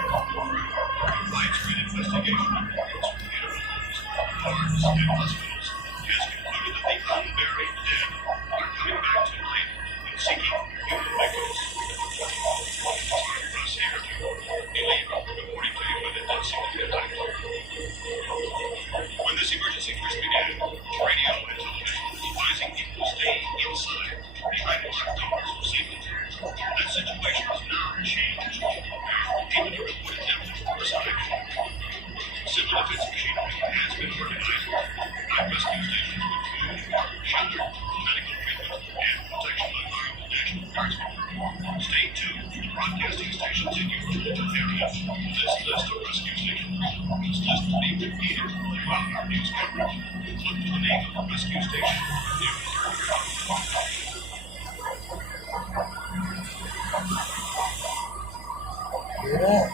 Widespread investigation reports from funerals, morgues, and hospitals has concluded that the unburied dead are coming back to life and seeking human victims. Mark Russ here to believe reporting to you with a dead significant title. When this emergency first began, radio and television advising people to stay inside behind locked doors for safety. That situation has now changed. Even a reported death of suicide. Civil defense machinery has been organized. Night rescue stations with food, shelter, medical treatment, and protection by viable National Guardsmen. Stay tuned to the broadcasting stations in your local area. This list of rescue stations. This list will be repeated throughout our news coverage. Look for the name of the rescue station near Yeah.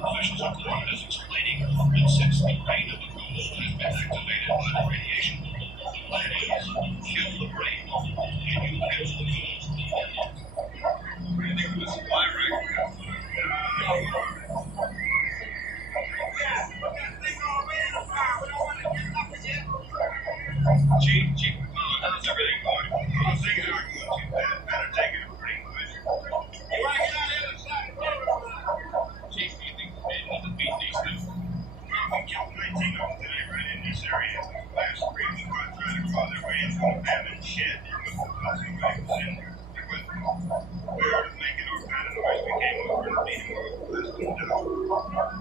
Officials are quoted as explaining that since the brain of the ghoul has been activated by the radiation, the plan is kill the brain and you catch the ghoul. Breathing from the supply rack. Chief, how's everything going? Well, things aren't going too bad. Better take it pretty good. You want to get out of here inside? Chief, do you think the men need to beat these two? Well, we killed 19 of them today right in this area. Last three we were trying to crawl their way into an abandoned shed. There was no housing wagon in there. It was weird to make it all kind of noise. We came over and beat them all. Blast them down.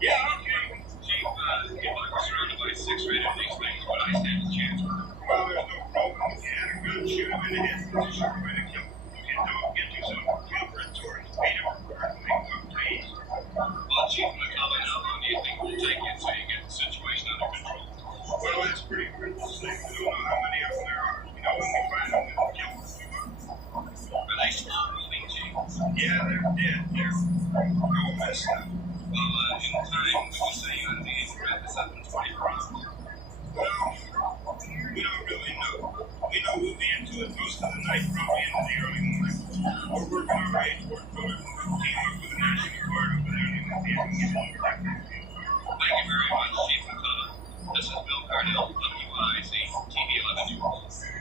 Yeah, okay. Chief, if I were surrounded by 6 or 8 of these things, would I stand a chance? Well, there's no problem. If you had a gun, shoot him in the head. It's a sure way to kill him. If you don't, get you some laboratories. Beat him or make them please. Well, Chief McCullough, how long do you think it will take you until you get the situation under control? Well, that's pretty critical to say. We don't know how many of them there are. You know, when we find them, we'll kill them. Are they slow moving, Chief? Yeah, they're dead. They're all messed up. Well, in time, would you say you had the age for this up in 24 hours? Well, we don't really know. We know we'll be into it most of the night, probably into the early morning. We're working our age work program. We came up with a National Guard over there, and we'll be able to get one directly. Thank you very much, Chief McCullough. This is Bill Cardell, WIC, TV 11 News.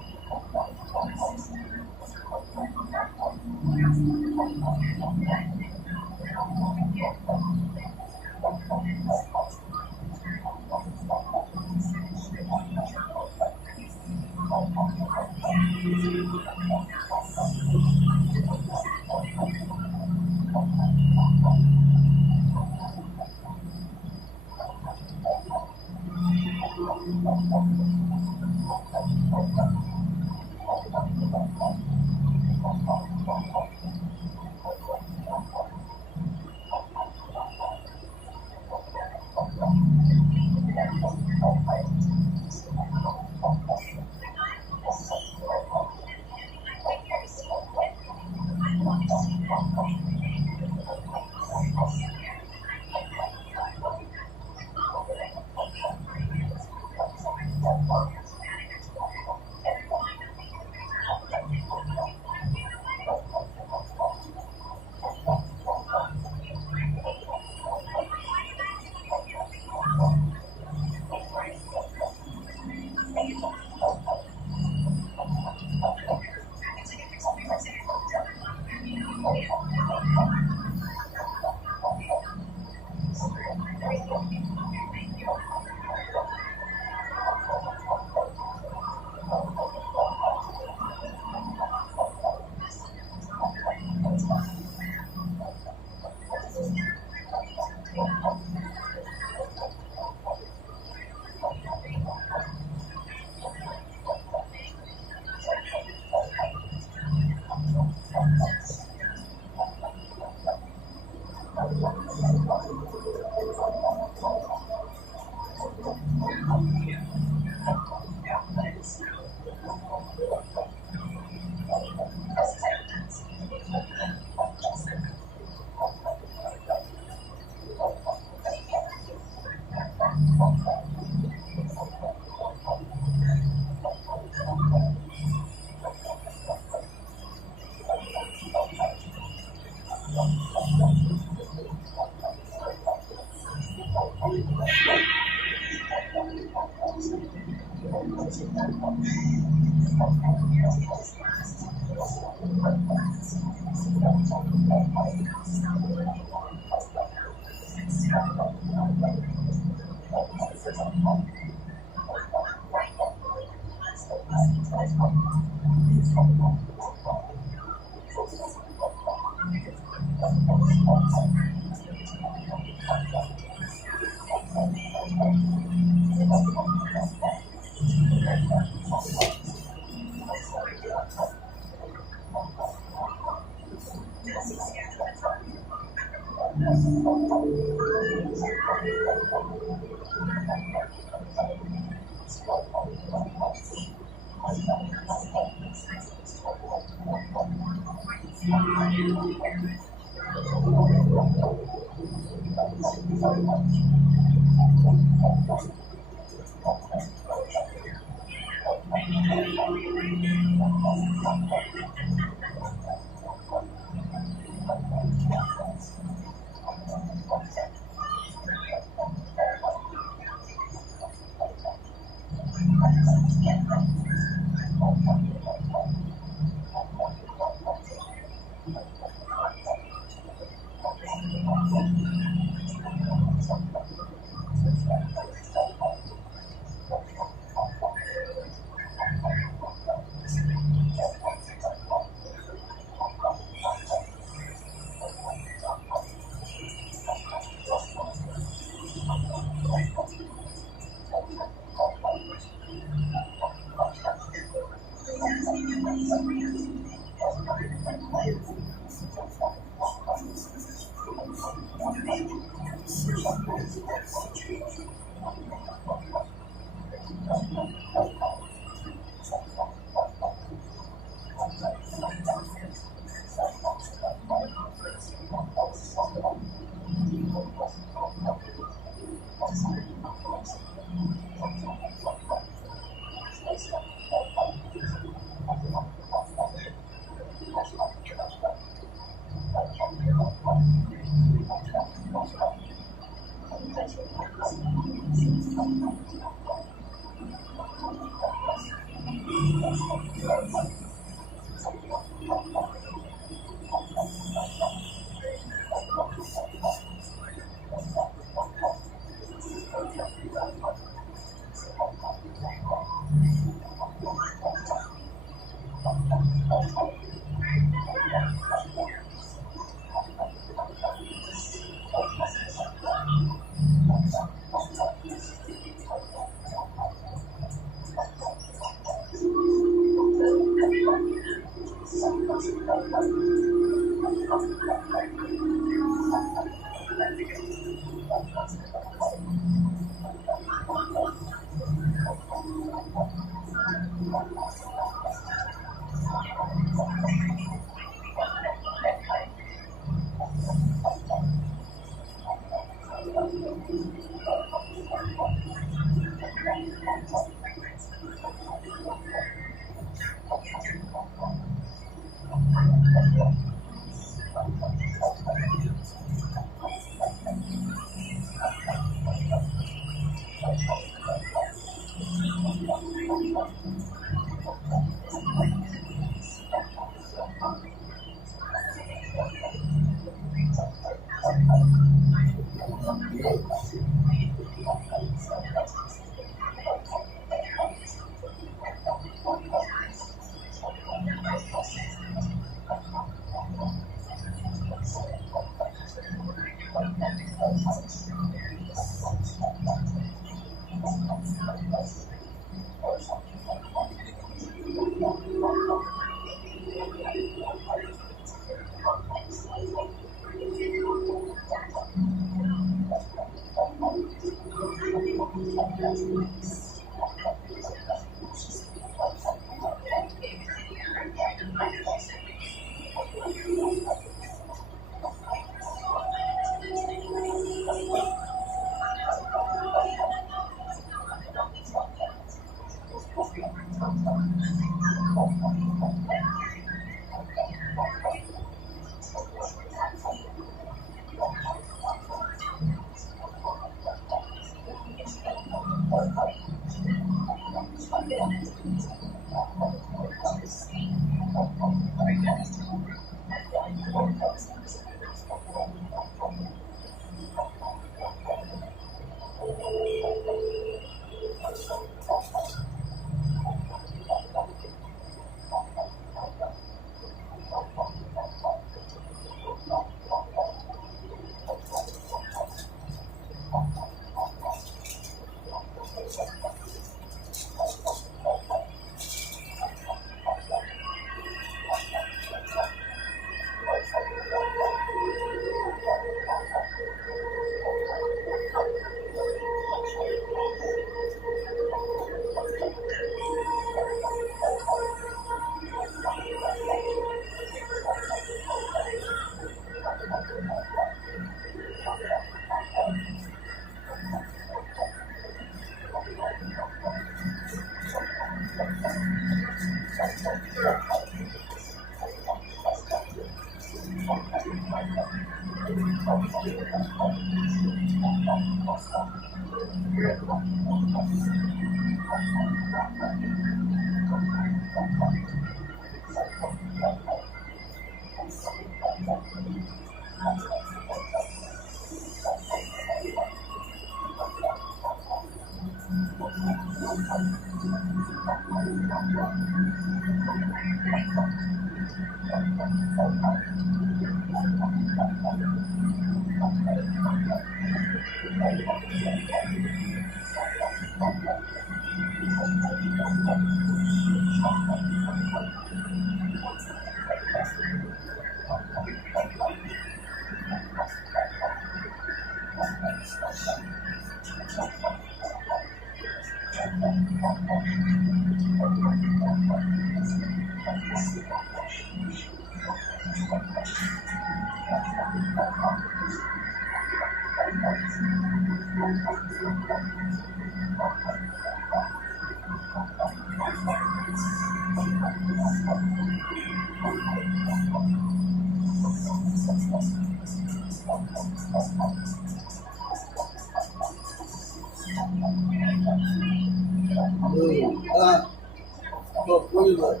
Look, what is it?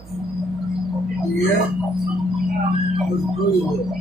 Yeah? What's good with it?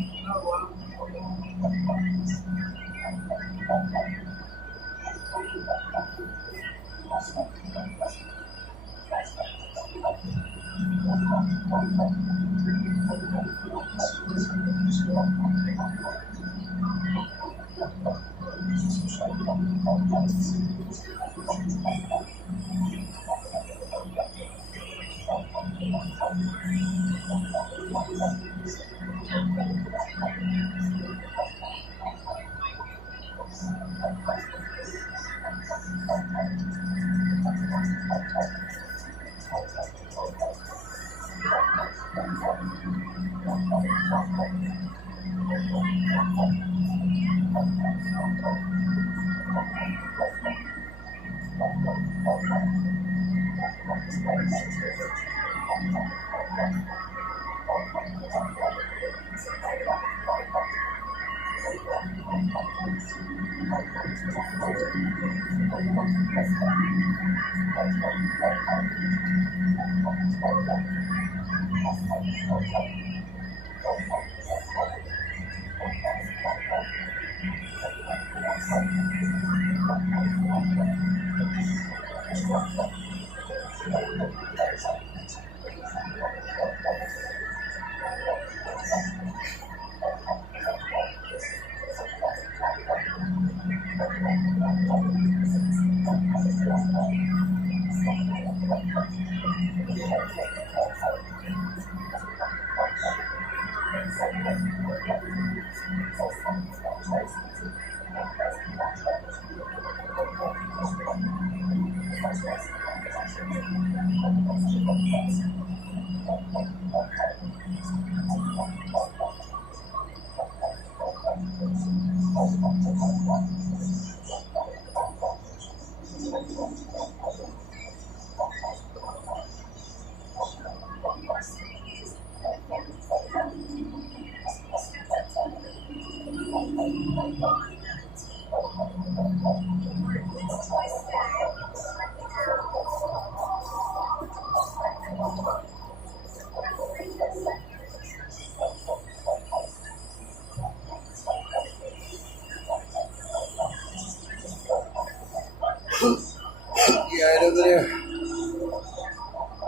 You alright over there?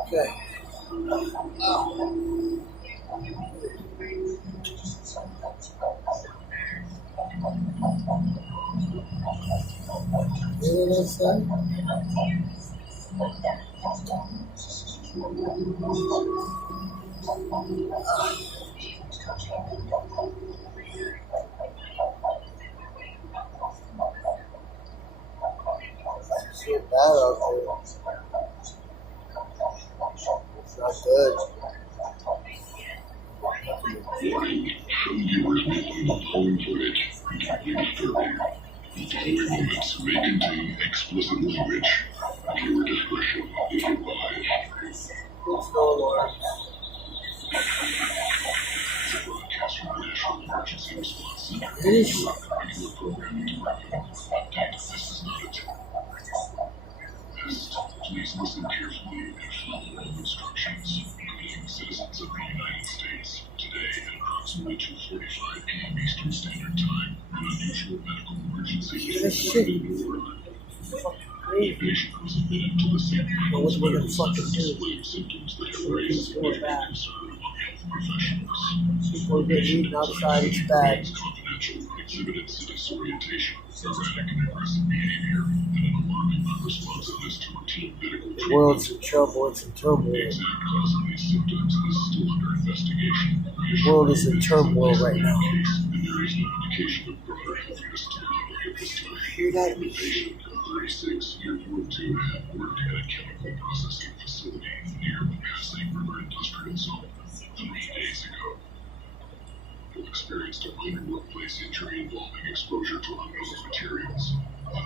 Okay. You know what I'm saying? It's so bad out there. It's not good. Warning, some viewers may find the following footage particularly disturbing. The following moments may contain explicit language. Viewer discretion is advised. What's going on? The broadcast from the National Emergency Response Center It is. interrupt regular programming to recommend update. This is not a test. Please listen carefully and follow all instructions. Including citizens of the United States. Today at approximately 2:45 p.m. Eastern Standard Time, an unusual medical emergency was reported in New Orleans. A patient was admitted to the St. Michael's Medical Center displaying symptoms that have raised significant concern among health professionals. People get eaten outside, it's bad. Confidential, exhibited disorientation, erratic and aggressive behavior, and an alarming non-responsiveness to routine medical treatment. The world's in trouble, it's in turmoil. The exact cause of these symptoms is still under investigation. The world is in turmoil right now. And there is no indication of broader health risk to the public at this time. Hear that? The patient, a 36-year-old had worked at a chemical processing facility near the Passaic River Industrial Zone 3 days ago. Who experienced a minor workplace injury involving exposure to unknown materials.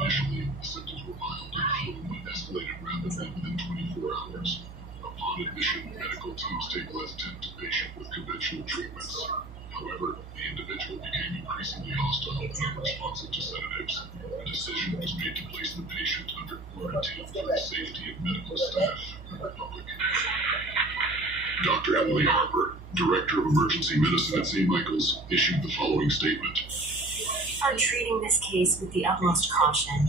Initially, the symptoms were mild and flu, but escalated rapidly within 24 hours. Upon admission, medical teams take less attention to patient with conventional treatments. However, the individual became increasingly hostile and unresponsive to sedatives. A decision was made to place the patient under quarantine for the safety of medical staff and the public. Dr. Emily Harper, Director of Emergency Medicine at St. Michael's, issued the following statement. We are treating this case with the utmost caution.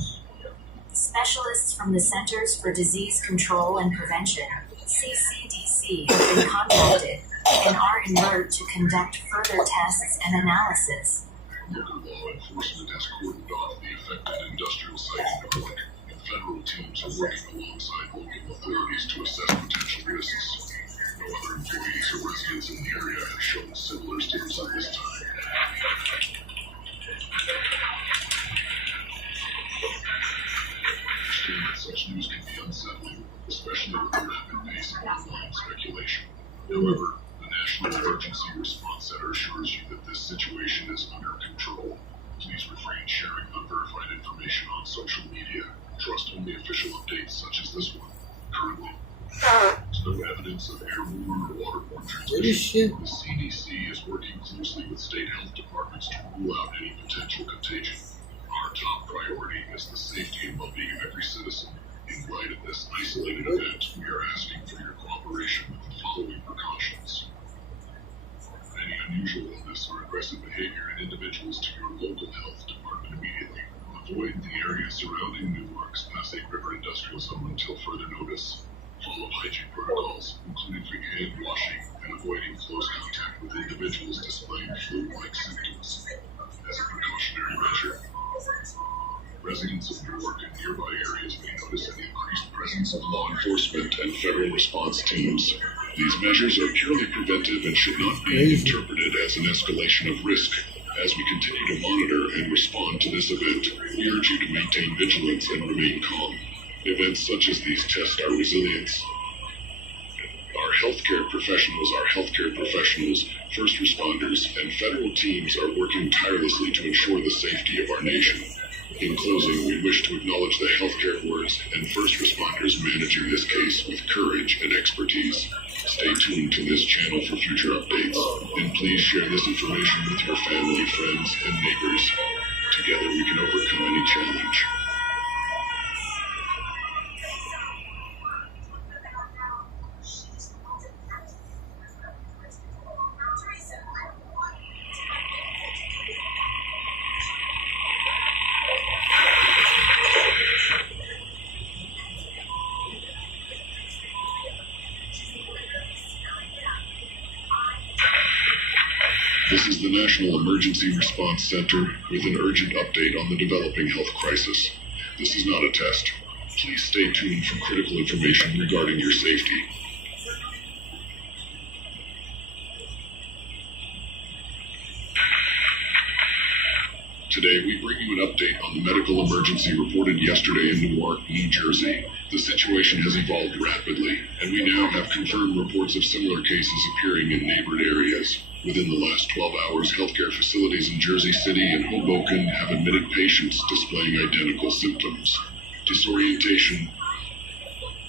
The specialists from the Centers for Disease Control and Prevention, CCDC, have been contacted and are en route to conduct further tests and analysis. Local law enforcement has cordoned off the affected industrial site in Newark, and federal teams are working alongside local authorities to assess potential risks. No other employees or residents in the area have shown similar symptoms at this time. Understand that such news can be unsettling, especially with the rapid pace of online speculation. However, the National Emergency Response Center assures you that this situation is under control. Please refrain sharing unverified information on social media. Trust only official updates such as this one. Currently, there's no evidence of airborne or waterborne transmission. The CDC is working closely with state health departments to rule out any potential contagion. Our top priority is the safety and well-being of every citizen. In light of this isolated event, we are asking for your cooperation with the following precautions. Any unusual illness or aggressive behavior in individuals to your local health department immediately. Avoid the area surrounding Newark's Passaic River Industrial Zone until further notice. Follow hygiene protocols, including hand washing and avoiding close contact with individuals displaying flu-like symptoms. As a precautionary measure, residents of Newark and nearby areas may notice an increased presence of law enforcement and federal response teams. These measures are purely preventive and should not be interpreted as an escalation of risk. As we continue to monitor and respond to this event, we urge you to maintain vigilance and remain calm. Events such as these test our resilience. Our healthcare professionals, first responders, and federal teams are working tirelessly to ensure the safety of our nation. In closing, we wish to acknowledge the healthcare workers and first responders managing this case with courage and expertise. Stay tuned to this channel for future updates, and please share this information with your family, friends, and neighbors. Together we can overcome any challenge. This is the National Emergency Response Center with an urgent update on the developing health crisis. This is not a test. Please stay tuned for critical information regarding your safety. Today, we bring you an update on the medical emergency reported yesterday in Newark, New Jersey. The situation has evolved rapidly, and we now have confirmed reports of similar cases appearing in neighbored areas. Within the last 12 hours, healthcare facilities in Jersey City and Hoboken have admitted patients displaying identical symptoms: disorientation,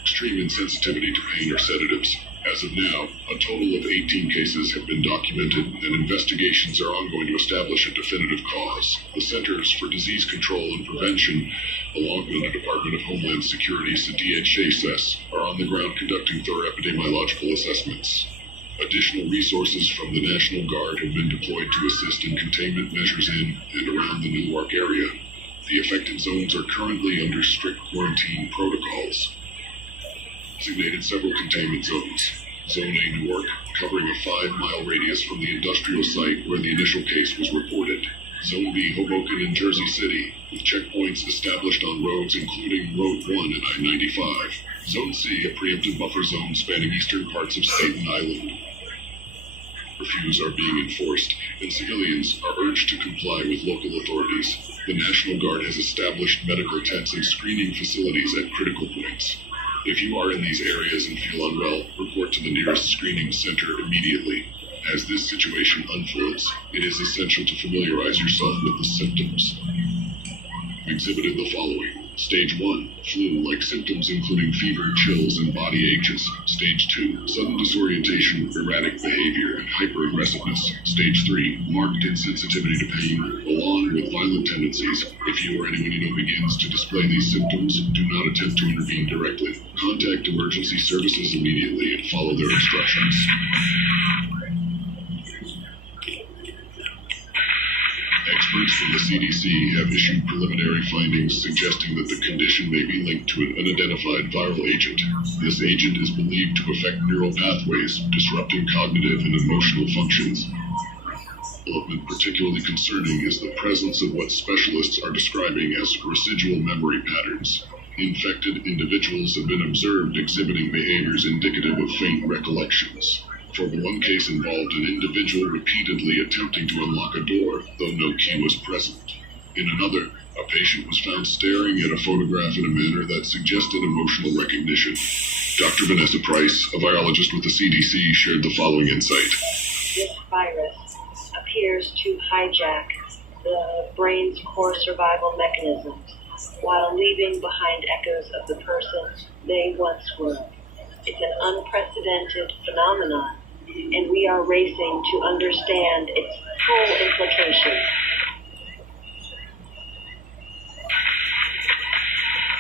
extreme insensitivity to pain or sedatives. As of now, a total of 18 cases have been documented, and investigations are ongoing to establish a definitive cause. The Centers for Disease Control and Prevention, along with the Department of Homeland Security's DHS, are on the ground conducting thorough epidemiological assessments. Additional resources from the National Guard have been deployed to assist in containment measures in and around the Newark area. The affected zones are currently under strict quarantine protocols. Designated several containment zones. Zone A Newark, covering a 5-mile radius from the industrial site where the initial case was reported. Zone B Hoboken and Jersey City, with checkpoints established on roads including Road 1 and I-95. Zone C, a preemptive buffer zone spanning eastern parts of Staten Island. Curfews are being enforced, and civilians are urged to comply with local authorities. The National Guard has established medical tents and screening facilities at critical points. If you are in these areas and feel unwell, report to the nearest screening center immediately. As this situation unfolds, it is essential to familiarize yourself with the symptoms. We exhibited the following: Stage 1, flu-like symptoms including fever, chills, and body aches. Stage 2, sudden disorientation, erratic behavior, and hyper-aggressiveness. Stage 3, marked insensitivity to pain, along with violent tendencies. If you or anyone you know begins to display these symptoms, do not attempt to intervene directly. Contact emergency services immediately and follow their instructions. Experts from the CDC have issued preliminary findings suggesting that the condition may be linked to an unidentified viral agent. This agent is believed to affect neural pathways, disrupting cognitive and emotional functions. Development particularly concerning is the presence of what specialists are describing as residual memory patterns. Infected individuals have been observed exhibiting behaviors indicative of faint recollections. For one case involved an individual repeatedly attempting to unlock a door, though no key was present. In another, a patient was found staring at a photograph in a manner that suggested emotional recognition. Dr. Vanessa Price, a virologist with the CDC, shared the following insight. This virus appears to hijack the brain's core survival mechanisms while leaving behind echoes of the person they once were. It's an unprecedented phenomenon, and we are racing to understand its full implications.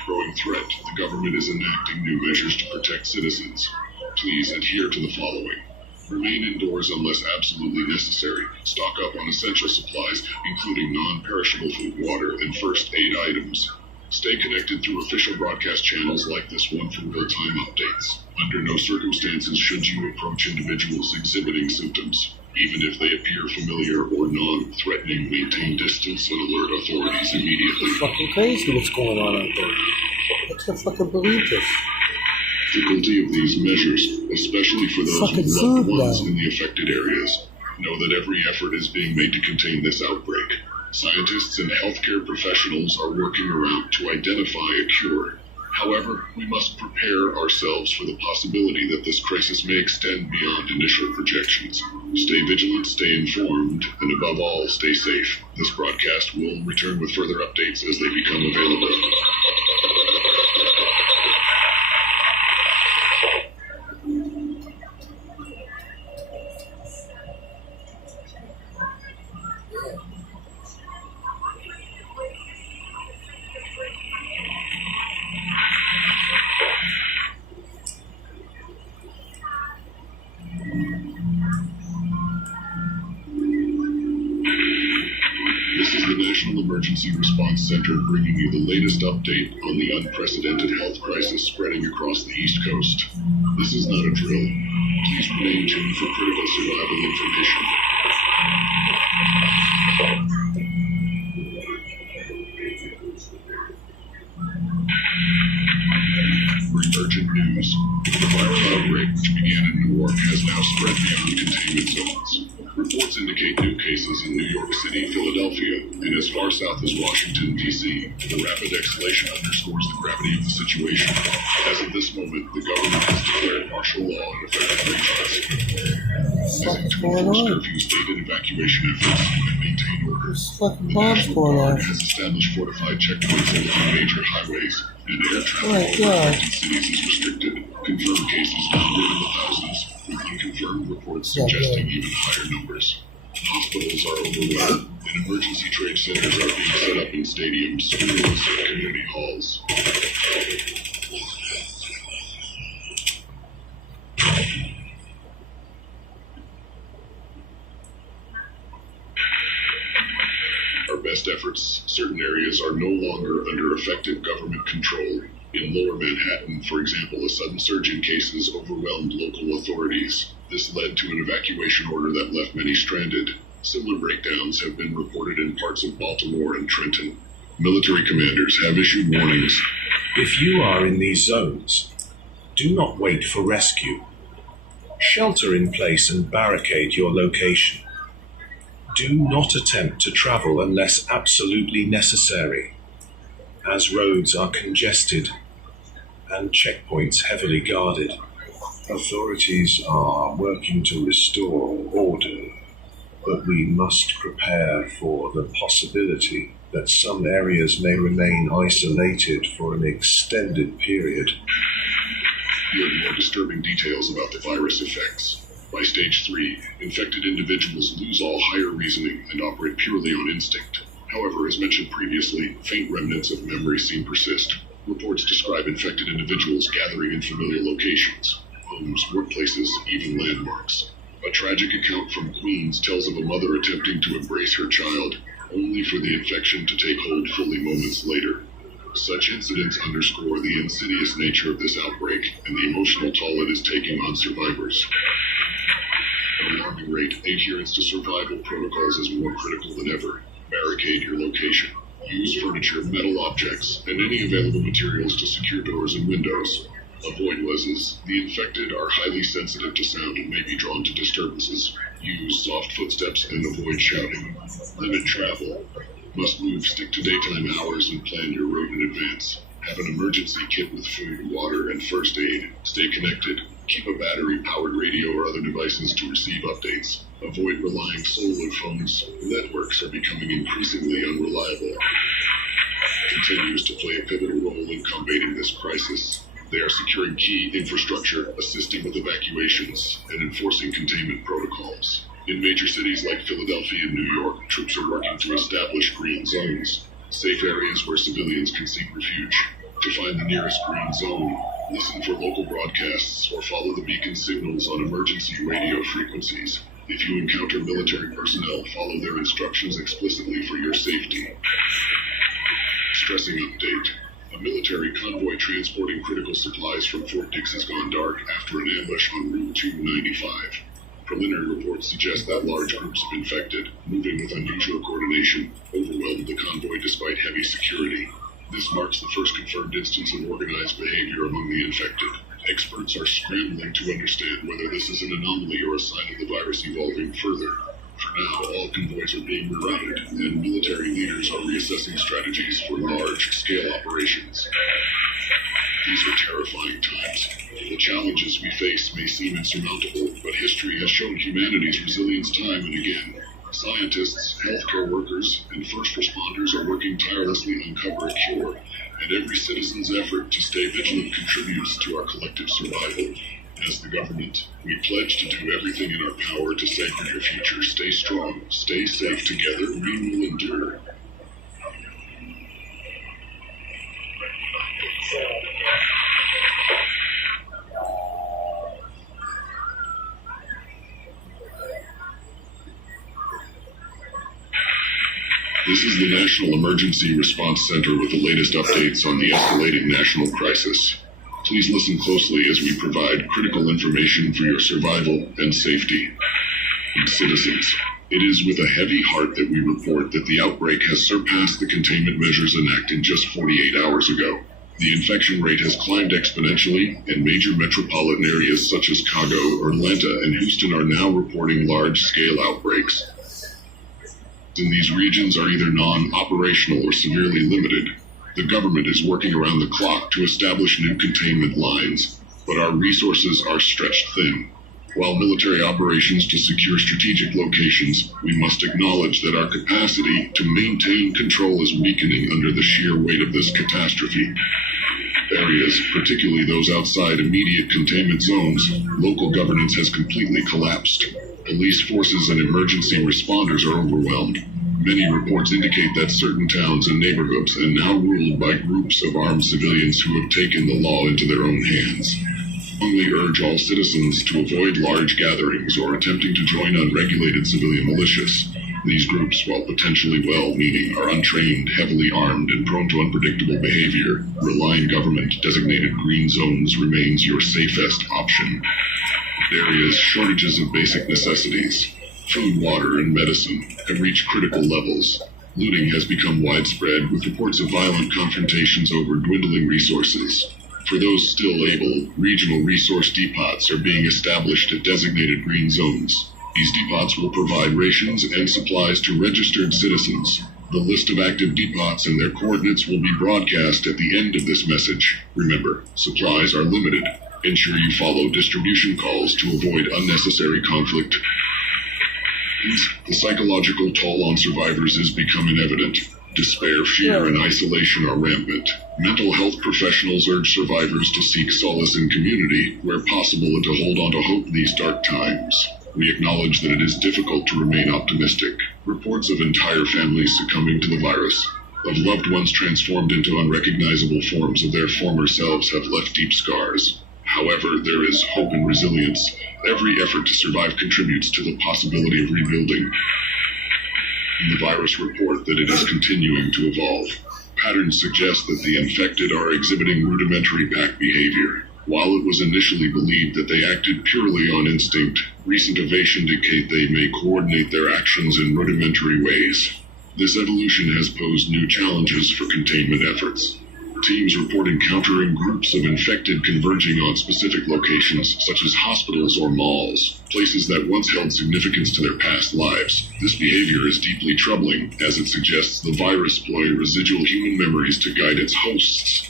Growing threat, the government is enacting new measures to protect citizens. Please adhere to the following. Remain indoors unless absolutely necessary. Stock up on essential supplies, including non-perishable food, water, and first aid items. Stay connected through official broadcast channels like this one for real-time updates. Under no circumstances should you approach individuals exhibiting symptoms. Even if they appear familiar or non-threatening, maintain distance and alert authorities immediately. It's fucking crazy what's going on out there. I can't fucking believe this. Difficulty of these measures, especially for those fucking with loved food ones now. in the affected areas. Know that every effort is being made to contain this outbreak. Scientists and healthcare professionals are working around to identify a cure. However, we must prepare ourselves for the possibility that this crisis may extend beyond initial projections. Stay vigilant, stay informed, and above all, stay safe. This broadcast will return with further updates as they become available. This is the National Emergency Response Center bringing you the latest update on the unprecedented health crisis spreading across the East Coast. This is not a drill. Please remain tuned for critical survival information. Urgent news. The viral outbreak, which began in Newark, has now spread beyond containment zones. Reports indicate new cases in New York City, Philadelphia, and as far south as Washington, D.C. The rapid escalation underscores the gravity of the situation. As of this moment, the government has declared martial law in affected regions. What's To going enforce on? curfew stated evacuation efforts and maintain order. There's fucking The bombs National going Guard off. has established fortified checkpoints along major highways, and air traffic Oh my over God. affected cities is restricted. Confirmed cases number in the thousands, with unconfirmed reports Yeah, suggesting yeah. even higher numbers. Hospitals are overwhelmed, and emergency trade centers are being set up in stadiums, schools, and community halls. Our best efforts, certain areas are no longer under effective government control. In lower Manhattan, for example, a sudden surge in cases overwhelmed local authorities. This led to an evacuation order that left many stranded. Similar breakdowns have been reported in parts of Baltimore and Trenton. Military commanders have issued warnings. If you are in these zones, do not wait for rescue. Shelter in place and barricade your location. Do not attempt to travel unless absolutely necessary, as roads are congested and checkpoints heavily guarded. Authorities are working to restore order but we must prepare for the possibility that some areas may remain isolated for an extended period. You have more disturbing details about the virus effects. By stage 3, infected individuals lose all higher reasoning and operate purely on instinct. However, as mentioned previously, faint remnants of memory seem persist. Reports describe infected individuals gathering in familiar locations, homes, workplaces, even landmarks. A tragic account from Queens tells of a mother attempting to embrace her child, only for the infection to take hold fully moments later. Such incidents underscore the insidious nature of this outbreak and the emotional toll it is taking on survivors. At an alarming rate, adherence to survival protocols is more critical than ever. Barricade your location. Use furniture, metal objects, and any available materials to secure doors and windows. Avoid noises. The infected are highly sensitive to sound and may be drawn to disturbances. Use soft footsteps and avoid shouting. Limit travel. Must move, stick to daytime hours, and plan your route in advance. Have an emergency kit with food, water, and first aid. Stay connected. Keep a battery-powered radio or other devices to receive updates. Avoid relying solely on phones. Networks are becoming increasingly unreliable. Continues to play a pivotal role in combating this crisis. They are securing key infrastructure, assisting with evacuations, and enforcing containment protocols. In major cities like Philadelphia and New York, troops are working to establish green zones, safe areas where civilians can seek refuge. To find the nearest green zone, listen for local broadcasts or follow the beacon signals on emergency radio frequencies. If you encounter military personnel, follow their instructions explicitly for your safety. Stressing update. A military convoy transporting critical supplies from Fort Dix has gone dark after an ambush on Route 295. Preliminary reports suggest that large groups of infected, moving with unusual coordination, overwhelmed the convoy despite heavy security. This marks the first confirmed instance of organized behavior among the infected. Experts are scrambling to understand whether this is an anomaly or a sign of the virus evolving further. For now, all convoys are being rerouted, and military leaders are reassessing strategies for large-scale operations. These are terrifying times. The challenges we face may seem insurmountable, but history has shown humanity's resilience time and again. Scientists, healthcare workers, and first responders are working tirelessly to uncover a cure, and every citizen's effort to stay vigilant contributes to our collective survival. As the government, we pledge to do everything in our power to safeguard your future. Stay strong, stay safe. Together, we will endure. This is the National Emergency Response Center with the latest updates on the escalating national crisis. Please listen closely as we provide critical information for your survival and safety. Citizens, it is with a heavy heart that we report that the outbreak has surpassed the containment measures enacted just 48 hours ago. The infection rate has climbed exponentially, and major metropolitan areas such as Chicago, Atlanta, and Houston are now reporting large-scale outbreaks. In these regions are either non-operational or severely limited. The government is working around the clock to establish new containment lines, but our resources are stretched thin. While military operations to secure strategic locations, we must acknowledge that our capacity to maintain control is weakening under the sheer weight of this catastrophe. Areas, particularly those outside immediate containment zones, local governance has completely collapsed. Police forces and emergency responders are overwhelmed. Many reports indicate that certain towns and neighborhoods are now ruled by groups of armed civilians who have taken the law into their own hands. We urge all citizens to avoid large gatherings or attempting to join unregulated civilian militias. These groups, while potentially well-meaning, are untrained, heavily armed, and prone to unpredictable behavior. Relying government-designated green zones remains your safest option. Areas, shortages of basic necessities, food, water, and medicine have reached critical levels. Looting has become widespread, with reports of violent confrontations over dwindling resources. For those still able, regional resource depots are being established at designated green zones. These depots will provide rations and supplies to registered citizens. The list of active depots and their coordinates will be broadcast at the end of this message. Remember, supplies are limited. Ensure you follow distribution calls to avoid unnecessary conflict. The psychological toll on survivors is becoming evident. Despair, fear, and isolation are rampant. Mental health professionals urge survivors to seek solace in community, where possible, and to hold on to hope these dark times. We acknowledge that it is difficult to remain optimistic. Reports of entire families succumbing to the virus, of loved ones transformed into unrecognizable forms of their former selves, have left deep scars. However, there is hope and resilience. Every effort to survive contributes to the possibility of rebuilding. The virus report that it is continuing to evolve. Patterns suggest that the infected are exhibiting rudimentary pack behavior. While it was initially believed that they acted purely on instinct, recent innovation indicate they may coordinate their actions in rudimentary ways. This evolution has posed new challenges for containment efforts. Teams report encountering groups of infected converging on specific locations, such as hospitals or malls, places that once held significance to their past lives. This behavior is deeply troubling, as it suggests the virus employ residual human memories to guide its hosts.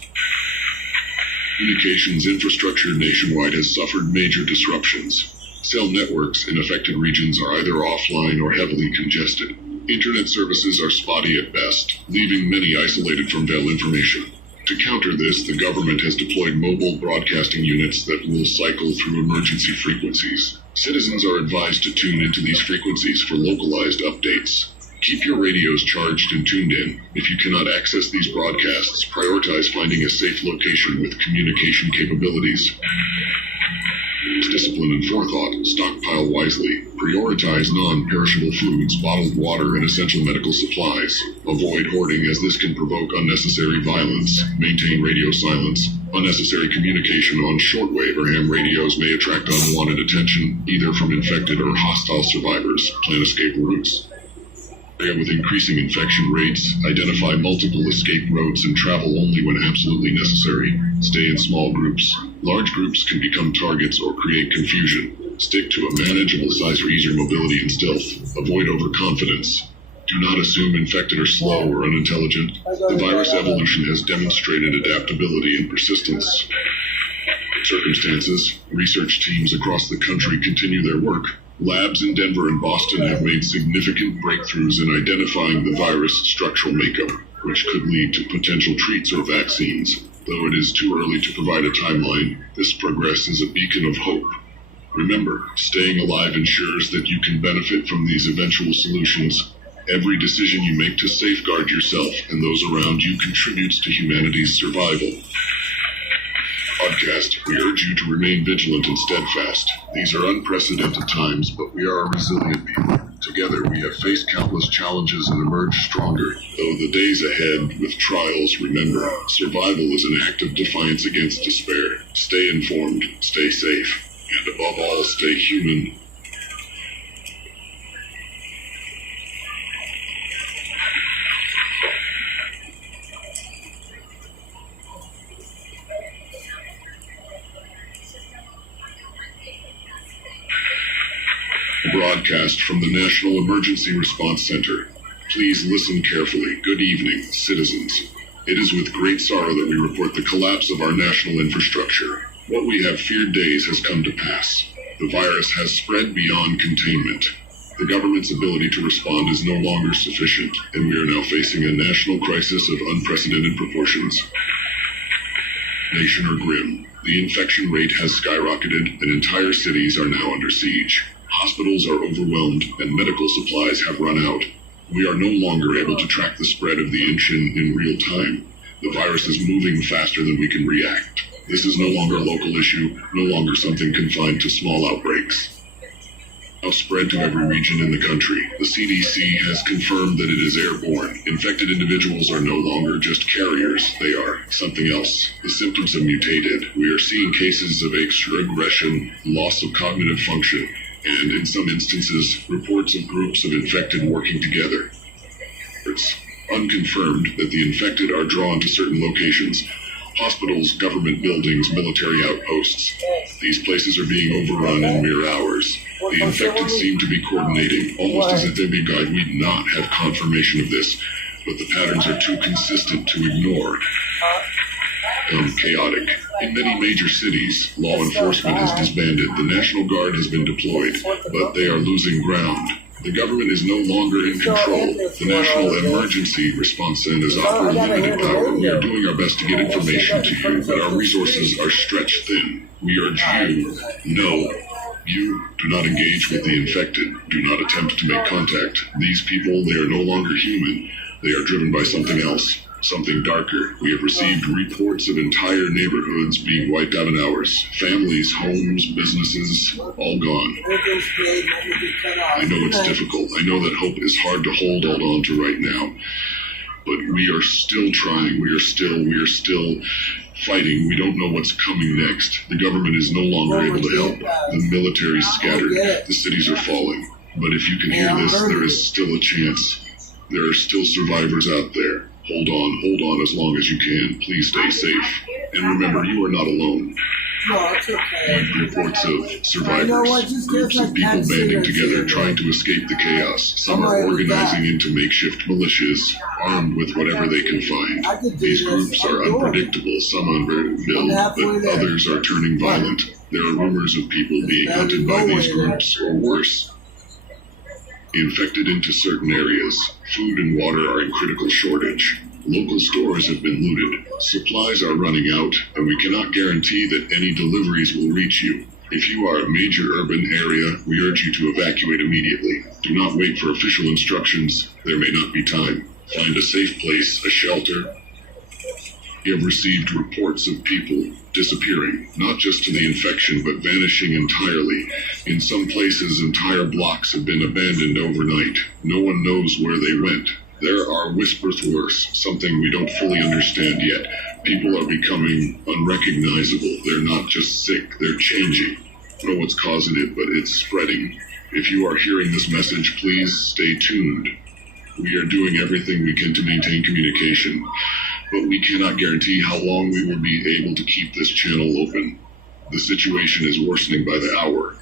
Communications infrastructure nationwide has suffered major disruptions. Cell networks in affected regions are either offline or heavily congested. Internet services are spotty at best, leaving many isolated from vital information. To counter this, the government has deployed mobile broadcasting units that will cycle through emergency frequencies. Citizens are advised to tune into these frequencies for localized updates. Keep your radios charged and tuned in. If you cannot access these broadcasts, prioritize finding a safe location with communication capabilities. Discipline and forethought. Stockpile wisely. Prioritize non-perishable foods, bottled water, and essential medical supplies. Avoid hoarding, as this can provoke unnecessary violence. Maintain radio silence. Unnecessary communication on shortwave or ham radios may attract unwanted attention, either from infected or hostile survivors. Plan escape routes. With increasing infection rates, identify multiple escape routes and travel only when absolutely necessary. Stay in small groups. Large groups can become targets or create confusion. Stick to a manageable size for easier mobility and stealth. Avoid overconfidence. Do not assume infected are slow or unintelligent. The virus evolution has demonstrated adaptability and persistence. Circumstances, research teams across the country continue their work. Labs in Denver and Boston have made significant breakthroughs in identifying the virus structural makeup, which could lead to potential treats or vaccines. Though it is too early to provide a timeline, this progress is a beacon of hope. Remember, staying alive ensures that you can benefit from these eventual solutions. Every decision you make to safeguard yourself and those around you contributes to humanity's survival. Podcast, we urge you to remain vigilant and steadfast. These are unprecedented times, but we are a resilient people. Together, we have faced countless challenges and emerged stronger. Though the days ahead with trials, remember, survival is an act of defiance against despair. Stay informed, stay safe, and above all, stay human. Broadcast from the National Emergency Response Center. Please listen carefully. Good evening, citizens. It is with great sorrow that we report the collapse of our national infrastructure. What we have feared days has come to pass. The virus has spread beyond containment. The government's ability to respond is no longer sufficient, and we are now facing a national crisis of unprecedented proportions. Nation are grim. The infection rate has skyrocketed, and entire cities are now under siege. Hospitals are overwhelmed, and medical supplies have run out. We are no longer able to track the spread of the infection in real time. The virus is moving faster than we can react. This is no longer a local issue, no longer something confined to small outbreaks. Now spread to every region in the country. The CDC has confirmed that it is airborne. Infected individuals are no longer just carriers. They are something else. The symptoms have mutated. We are seeing cases of extra aggression, loss of cognitive function, and in some instances, reports of groups of infected working together. It's unconfirmed that the infected are drawn to certain locations: hospitals, government buildings, military outposts. These places are being overrun in mere hours. The infected seem to be coordinating, almost as if they be guide. We do not have confirmation of this, but the patterns are too consistent to ignore. Chaotic. In many major cities, law enforcement has disbanded. The National Guard has been deployed, but they are losing ground. The government is no longer in control. The National Emergency Response Center is operating at limited power. We are doing our best to get information to you, but our resources are stretched thin. We urge you, you do not engage with the infected. Do not attempt to make contact. These people, they are no longer human. They are driven by something else, something darker. We have received reports of entire neighborhoods being wiped out in hours. Families, homes, businesses, all gone. I know it's difficult. I know that hope is hard to hold on to right now. But we are still trying. We are still fighting. We don't know what's coming next. The government is no longer able to help. The military is scattered. The cities are falling. But if you can hear this, there is still a chance. There are still survivors out there. Hold on as long as you can. Please stay safe. And remember, you are not alone. Reports of survivors, groups of people banding together trying to escape the chaos. Some are organizing into makeshift militias, armed with whatever they can find. These groups are unpredictable, some unbuilt, but others are turning violent. There are rumors of people being hunted by these groups, or worse, infected into certain areas. Food and water are in critical shortage. Local stores have been looted. Supplies are running out, and we cannot guarantee that any deliveries will reach you. If you are a major urban area, we urge you to evacuate immediately. Do not wait for official instructions. There may not be time. Find a safe place, a shelter. We have received reports of people disappearing, not just to the infection, but vanishing entirely. In some places, entire blocks have been abandoned overnight. No one knows where they went. There are whispers worse, something we don't fully understand yet. People are becoming unrecognizable. They're not just sick, they're changing. I don't know what's causing it, but it's spreading. If you are hearing this message, please stay tuned. We are doing everything we can to maintain communication, but we cannot guarantee how long we will be able to keep this channel open. The situation is worsening by the hour.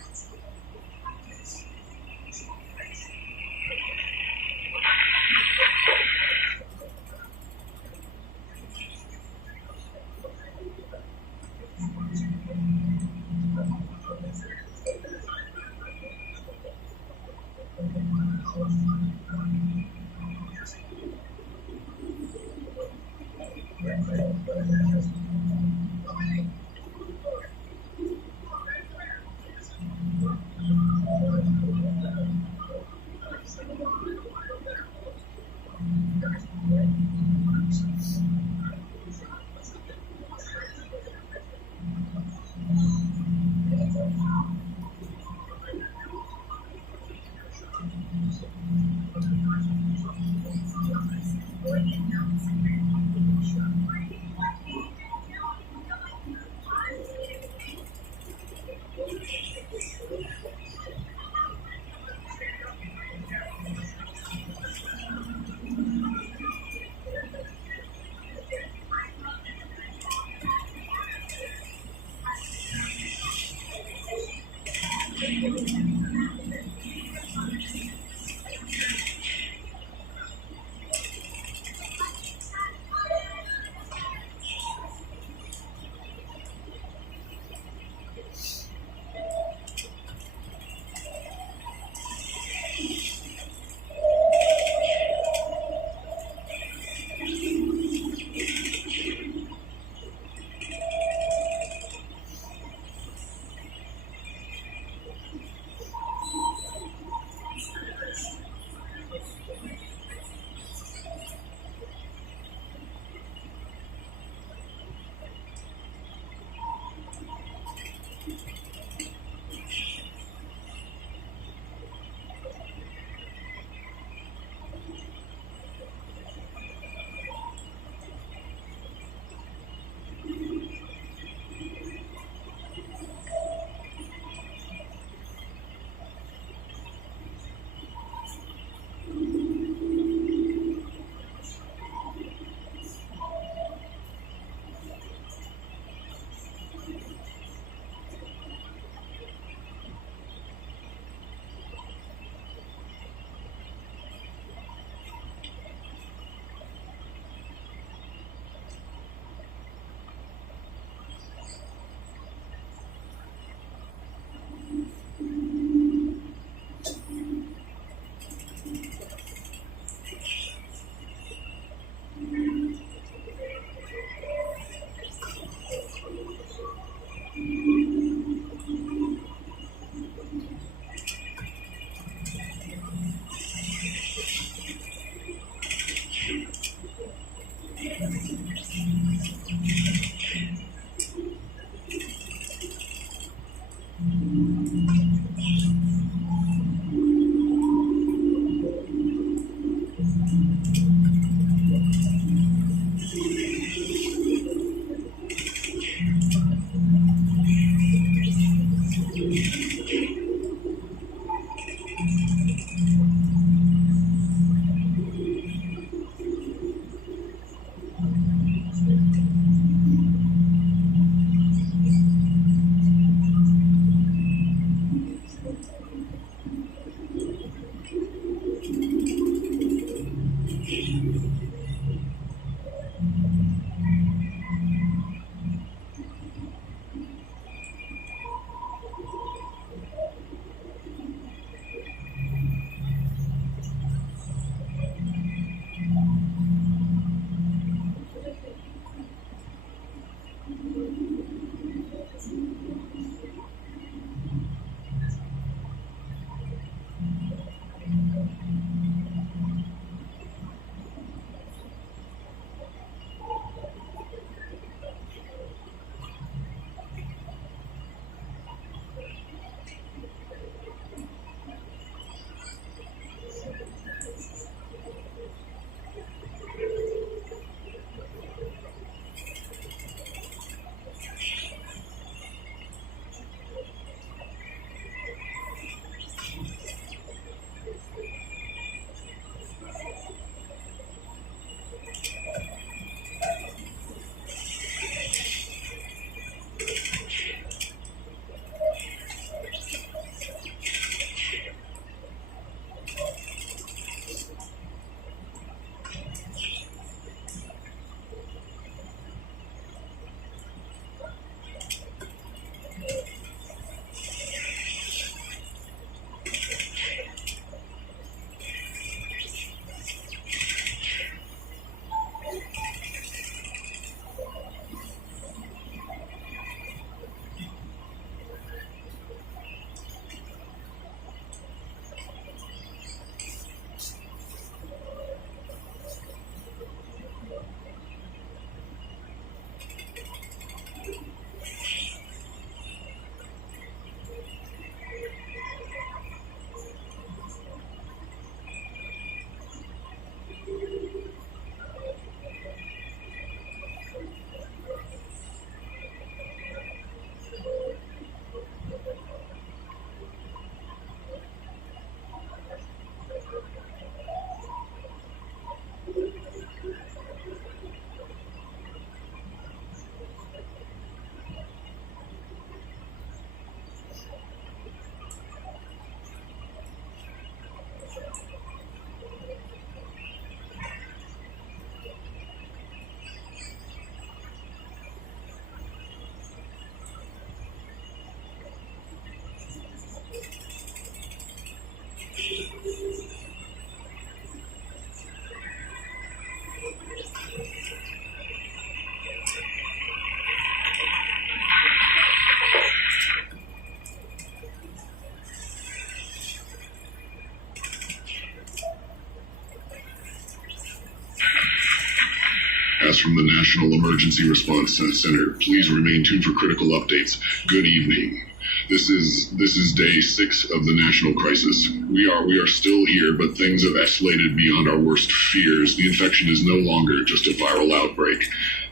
broadcast from the National Emergency Response Center. Please remain tuned for critical updates. Good evening. This is day 6 of the national crisis. We are still here, but things have escalated beyond our worst fears. The infection is no longer just a viral outbreak.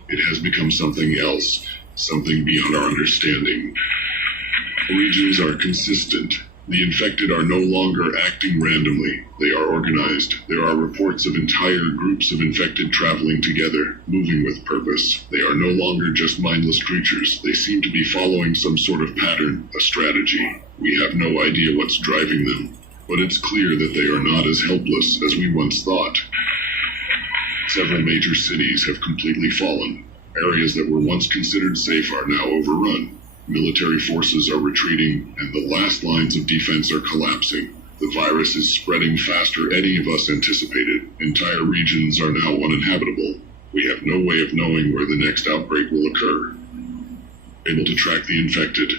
It has become something else, something beyond our understanding. Regions are consistent. The infected are no longer acting randomly. They are organized. There are reports of entire groups of infected traveling together, moving with purpose. They are no longer just mindless creatures. They seem to be following some sort of pattern, a strategy. We have no idea what's driving them, but it's clear that they are not as helpless as we once thought. Several major cities have completely fallen. Areas that were once considered safe are now overrun. Military forces are retreating, and the last lines of defense are collapsing. The virus is spreading faster any of us anticipated. Entire regions are now uninhabitable. We have no way of knowing where the next outbreak will occur. Able to track the infected.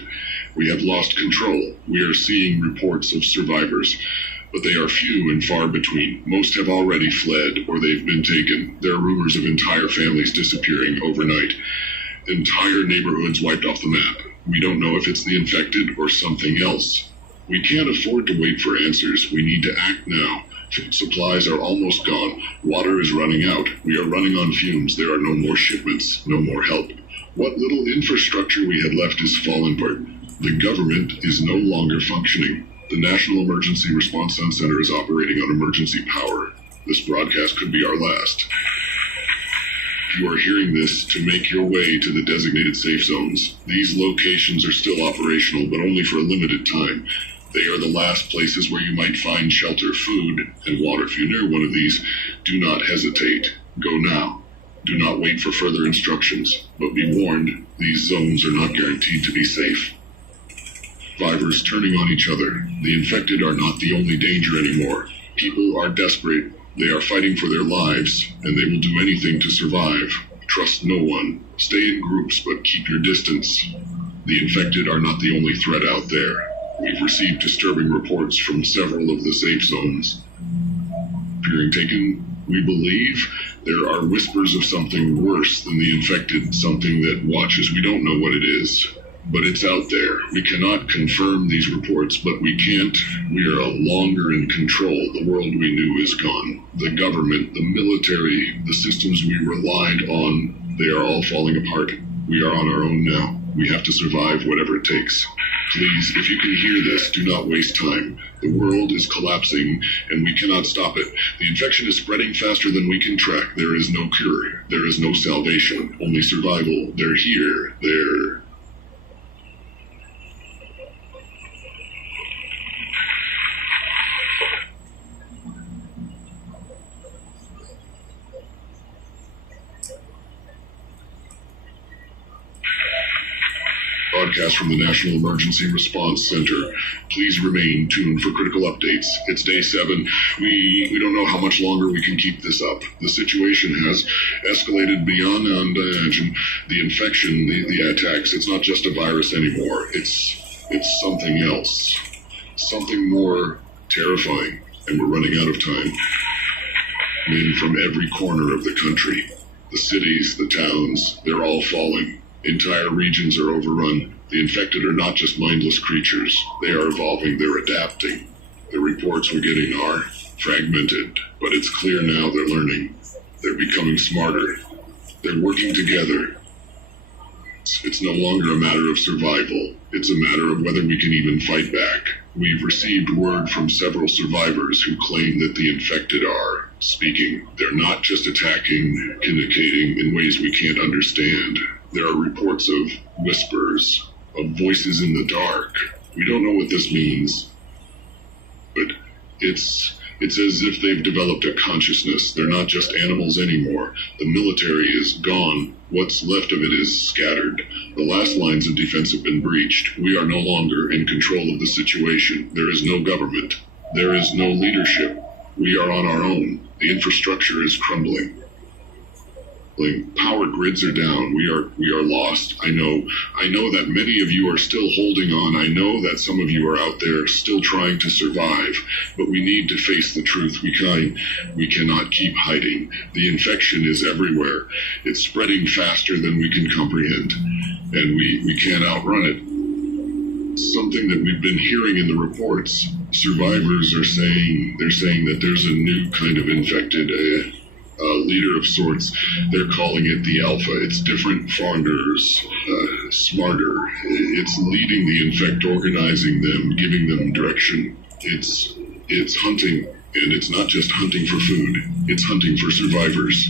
We have lost control. We are seeing reports of survivors, but they are few and far between. Most have already fled, or they've been taken. There are rumors of entire families disappearing overnight. Entire neighborhoods wiped off the map. We don't know if it's the infected or something else. We can't afford to wait for answers. We need to act now. Food supplies are almost gone. Water is running out. We are running on fumes. There are no more shipments, no more help. What little infrastructure we had left is falling apart. The government is no longer functioning. The National Emergency Response Center is operating on emergency power. This broadcast could be our last. If you are hearing this, to make your way to the designated safe zones. These locations are still operational, but only for a limited time. They are the last places where you might find shelter, food, and water. If you're near one of these, do not hesitate. Go now. Do not wait for further instructions, but be warned, these zones are not guaranteed to be safe. Survivors turning on each other. The infected are not the only danger anymore. People are desperate. They are fighting for their lives, and they will do anything to survive. Trust no one. Stay in groups, but keep your distance. The infected are not the only threat out there. We've received disturbing reports from several of the safe zones. Appearing taken, we believe there are whispers of something worse than the infected, something that watches. We don't know what it is, but it's out there. We cannot confirm these reports, but we can't. We are no longer in control. The world we knew is gone. The government, the military, the systems we relied on, they are all falling apart. We are on our own now. We have to survive whatever it takes. Please, if you can hear this, do not waste time. The world is collapsing, and we cannot stop it. The infection is spreading faster than we can track. There is no cure. There is no salvation. Only survival. They're here. They're... Broadcast from the National Emergency Response Center. Please remain tuned for critical updates. It's day 7. We don't know how much longer we can keep this up. The situation has escalated beyond imagine. The infection, the attacks, it's not just a virus anymore. It's something else. Something more terrifying. And we're running out of time. Men from every corner of the country. The cities, the towns, they're all falling. Entire regions are overrun. The infected are not just mindless creatures. They are evolving, they're adapting. The reports we're getting are fragmented, but it's clear now they're learning. They're becoming smarter. They're working together. It's no longer a matter of survival. It's a matter of whether we can even fight back. We've received word from several survivors who claim that the infected are speaking. They're not just attacking, communicating in ways we can't understand. There are reports of whispers, of voices in the dark. We don't know what this means, but it's as if they've developed a consciousness. They're not just animals anymore. The military is gone. What's left of it is scattered. The last lines of defense have been breached. We are no longer in control of the situation. There is no government. There is no leadership. We are on our own. The infrastructure is crumbling. Power grids are down. We are lost. I know that many of you are still holding on. I know that some of you are out there still trying to survive, but we need to face the truth. We cannot keep hiding. The infection is everywhere. It's spreading faster than we can comprehend, and we can't outrun it. Something that we've been hearing in the reports. Survivors are saying that there's a new kind of infected leader of sorts. They're calling it the Alpha. It's different, fonder, smarter. It's leading the infect, organizing them, giving them direction. It's hunting, and it's not just hunting for food. It's hunting for survivors.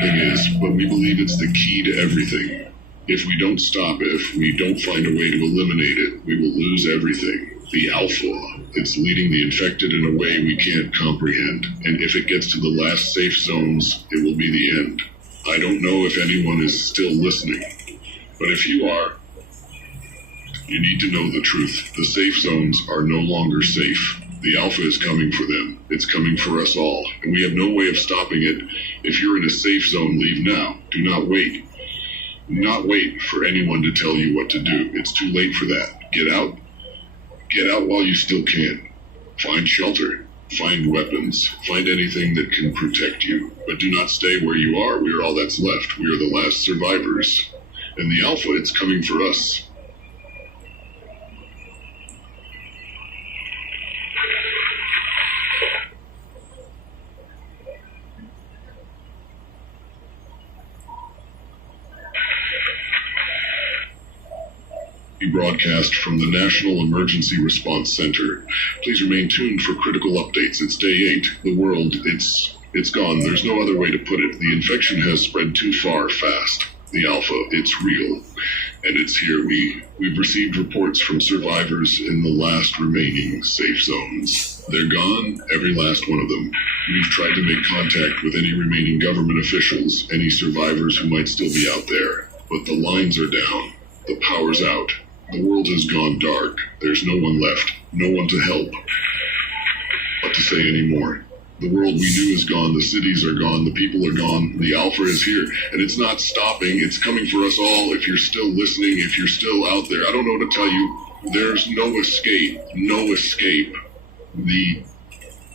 Thing is, but we believe it's the key to everything. If we don't stop it, if we don't find a way to eliminate it, we will lose everything. The Alpha, it's leading the infected in a way we can't comprehend. And if it gets to the last safe zones, it will be the end. I don't know if anyone is still listening, but if you are, you need to know the truth. The safe zones are no longer safe. The Alpha is coming for them. It's coming for us all, and we have no way of stopping it. If you're in a safe zone, leave now. Do not wait. Do not wait for anyone to tell you what to do. It's too late for that. Get out. Get out while you still can. Find shelter. Find weapons. Find anything that can protect you. But do not stay where you are. We are all that's left. We are the last survivors. And the Alpha, it's coming for us. Broadcast from the National Emergency Response Center. Please remain tuned for critical updates. It's day 8. The world, it's gone. There's no other way to put it. The infection has spread too far fast. The Alpha, it's real. And it's here. We've received reports from survivors in the last remaining safe zones. They're gone, every last one of them. We've tried to make contact with any remaining government officials, any survivors who might still be out there. But the lines are down. The power's out. The world has gone dark. There's no one left. No one to help. What to say anymore? The world we knew is gone. The cities are gone. The people are gone. The Alpha is here. And it's not stopping. It's coming for us all. If you're still listening, if you're still out there, I don't know what to tell you. There's no escape. No escape. The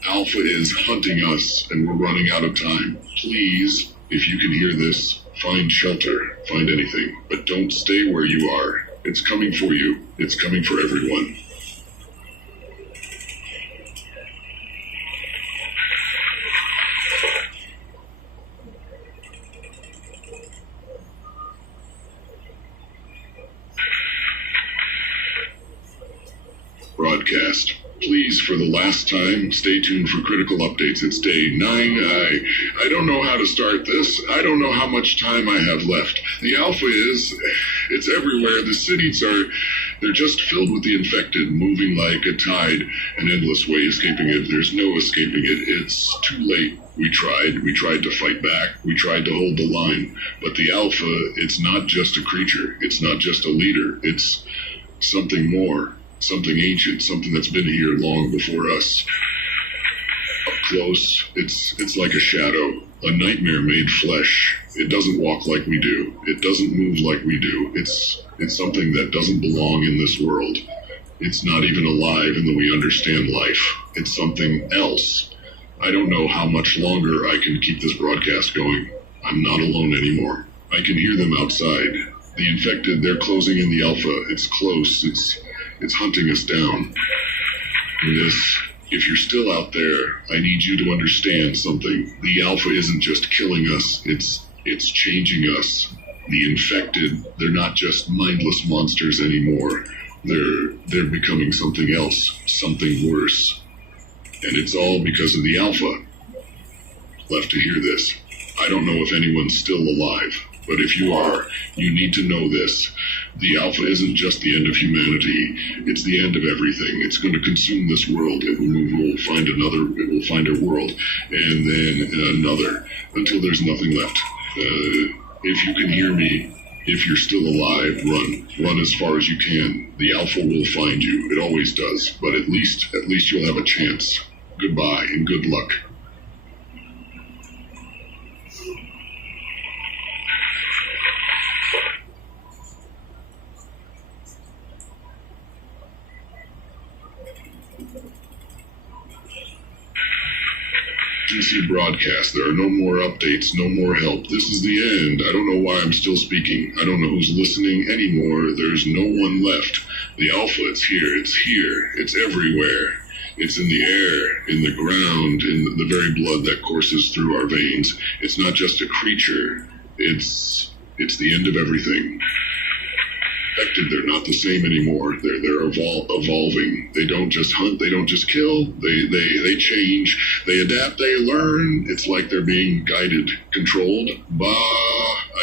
Alpha is hunting us, and we're running out of time. Please, if you can hear this, find shelter. Find anything. But don't stay where you are. It's coming for you. It's coming for everyone. Broadcast. Please, for the last time, stay tuned for critical updates. It's day 9. I don't know how to start this. I don't know how much time I have left. The Alpha it's everywhere. The cities they're just filled with the infected, moving like a tide, an endless way escaping it. There's no escaping it. It's too late. We tried to fight back. We tried to hold the line. But the Alpha, it's not just a creature. It's not just a leader. It's something more. Something ancient, something that's been here long before us. Up close, it's like a shadow, a nightmare made flesh. It doesn't walk like we do. It doesn't move like we do. It's something that doesn't belong in this world. It's not even alive in the way we understand life. It's something else. I don't know how much longer I can keep this broadcast going. I'm not alone anymore. I can hear them outside. The infected, they're closing in the Alpha. It's close. It's hunting us down. And if you're still out there, I need you to understand something. The Alpha isn't just killing us, it's changing us. The infected, they're not just mindless monsters anymore. They're becoming something else, something worse. And it's all because of the Alpha. Left to hear this. I don't know if anyone's still alive, but if you are, you need to know this. The Alpha isn't just the end of humanity. It's the end of everything. It's going to consume this world. It will find another. It will find a world, and then another, until there's nothing left. If you can hear me, if you're still alive, run. Run as far as you can. The Alpha will find you. It always does. But at least you'll have a chance. Goodbye and good luck. emergency broadcast. There are no more updates, no more help. This is the end. I don't know why I'm still speaking. I don't know who's listening anymore. There's no one left. The Alpha, it's here. It's here. It's everywhere. It's in the air, in the ground, in the very blood that courses through our veins. It's not just a creature. It's the end of everything. They're not the same anymore. They're evolving. They don't just hunt. They don't just kill. They change. They adapt. They learn. It's like they're being guided, controlled. Bah!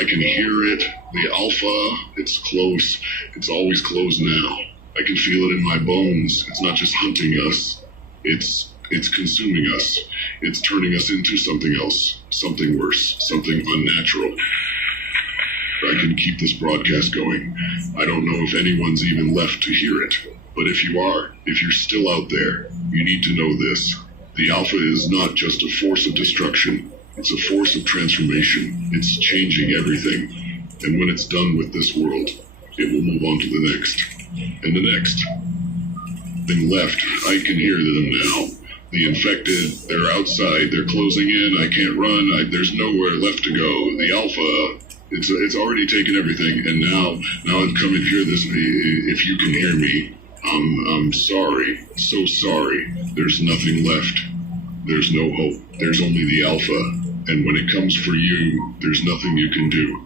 I can hear it. The Alpha. It's close. It's always close now. I can feel it in my bones. It's not just hunting us. It's consuming us. It's turning us into something else, something worse, something unnatural. I can keep this broadcast going. I don't know if anyone's even left to hear it. But if you are, if you're still out there, you need to know this. The Alpha is not just a force of destruction. It's a force of transformation. It's changing everything. And when it's done with this world, it will move on to the next. And the next. Thing left. I can hear them now. The infected, they're outside. They're closing in. I can't run. There's nowhere left to go. The Alpha... It's already taken everything, and now I've come and hear this. If you can hear me, I'm sorry, so sorry. There's nothing left. There's no hope. There's only the Alpha, and when it comes for you, there's nothing you can do.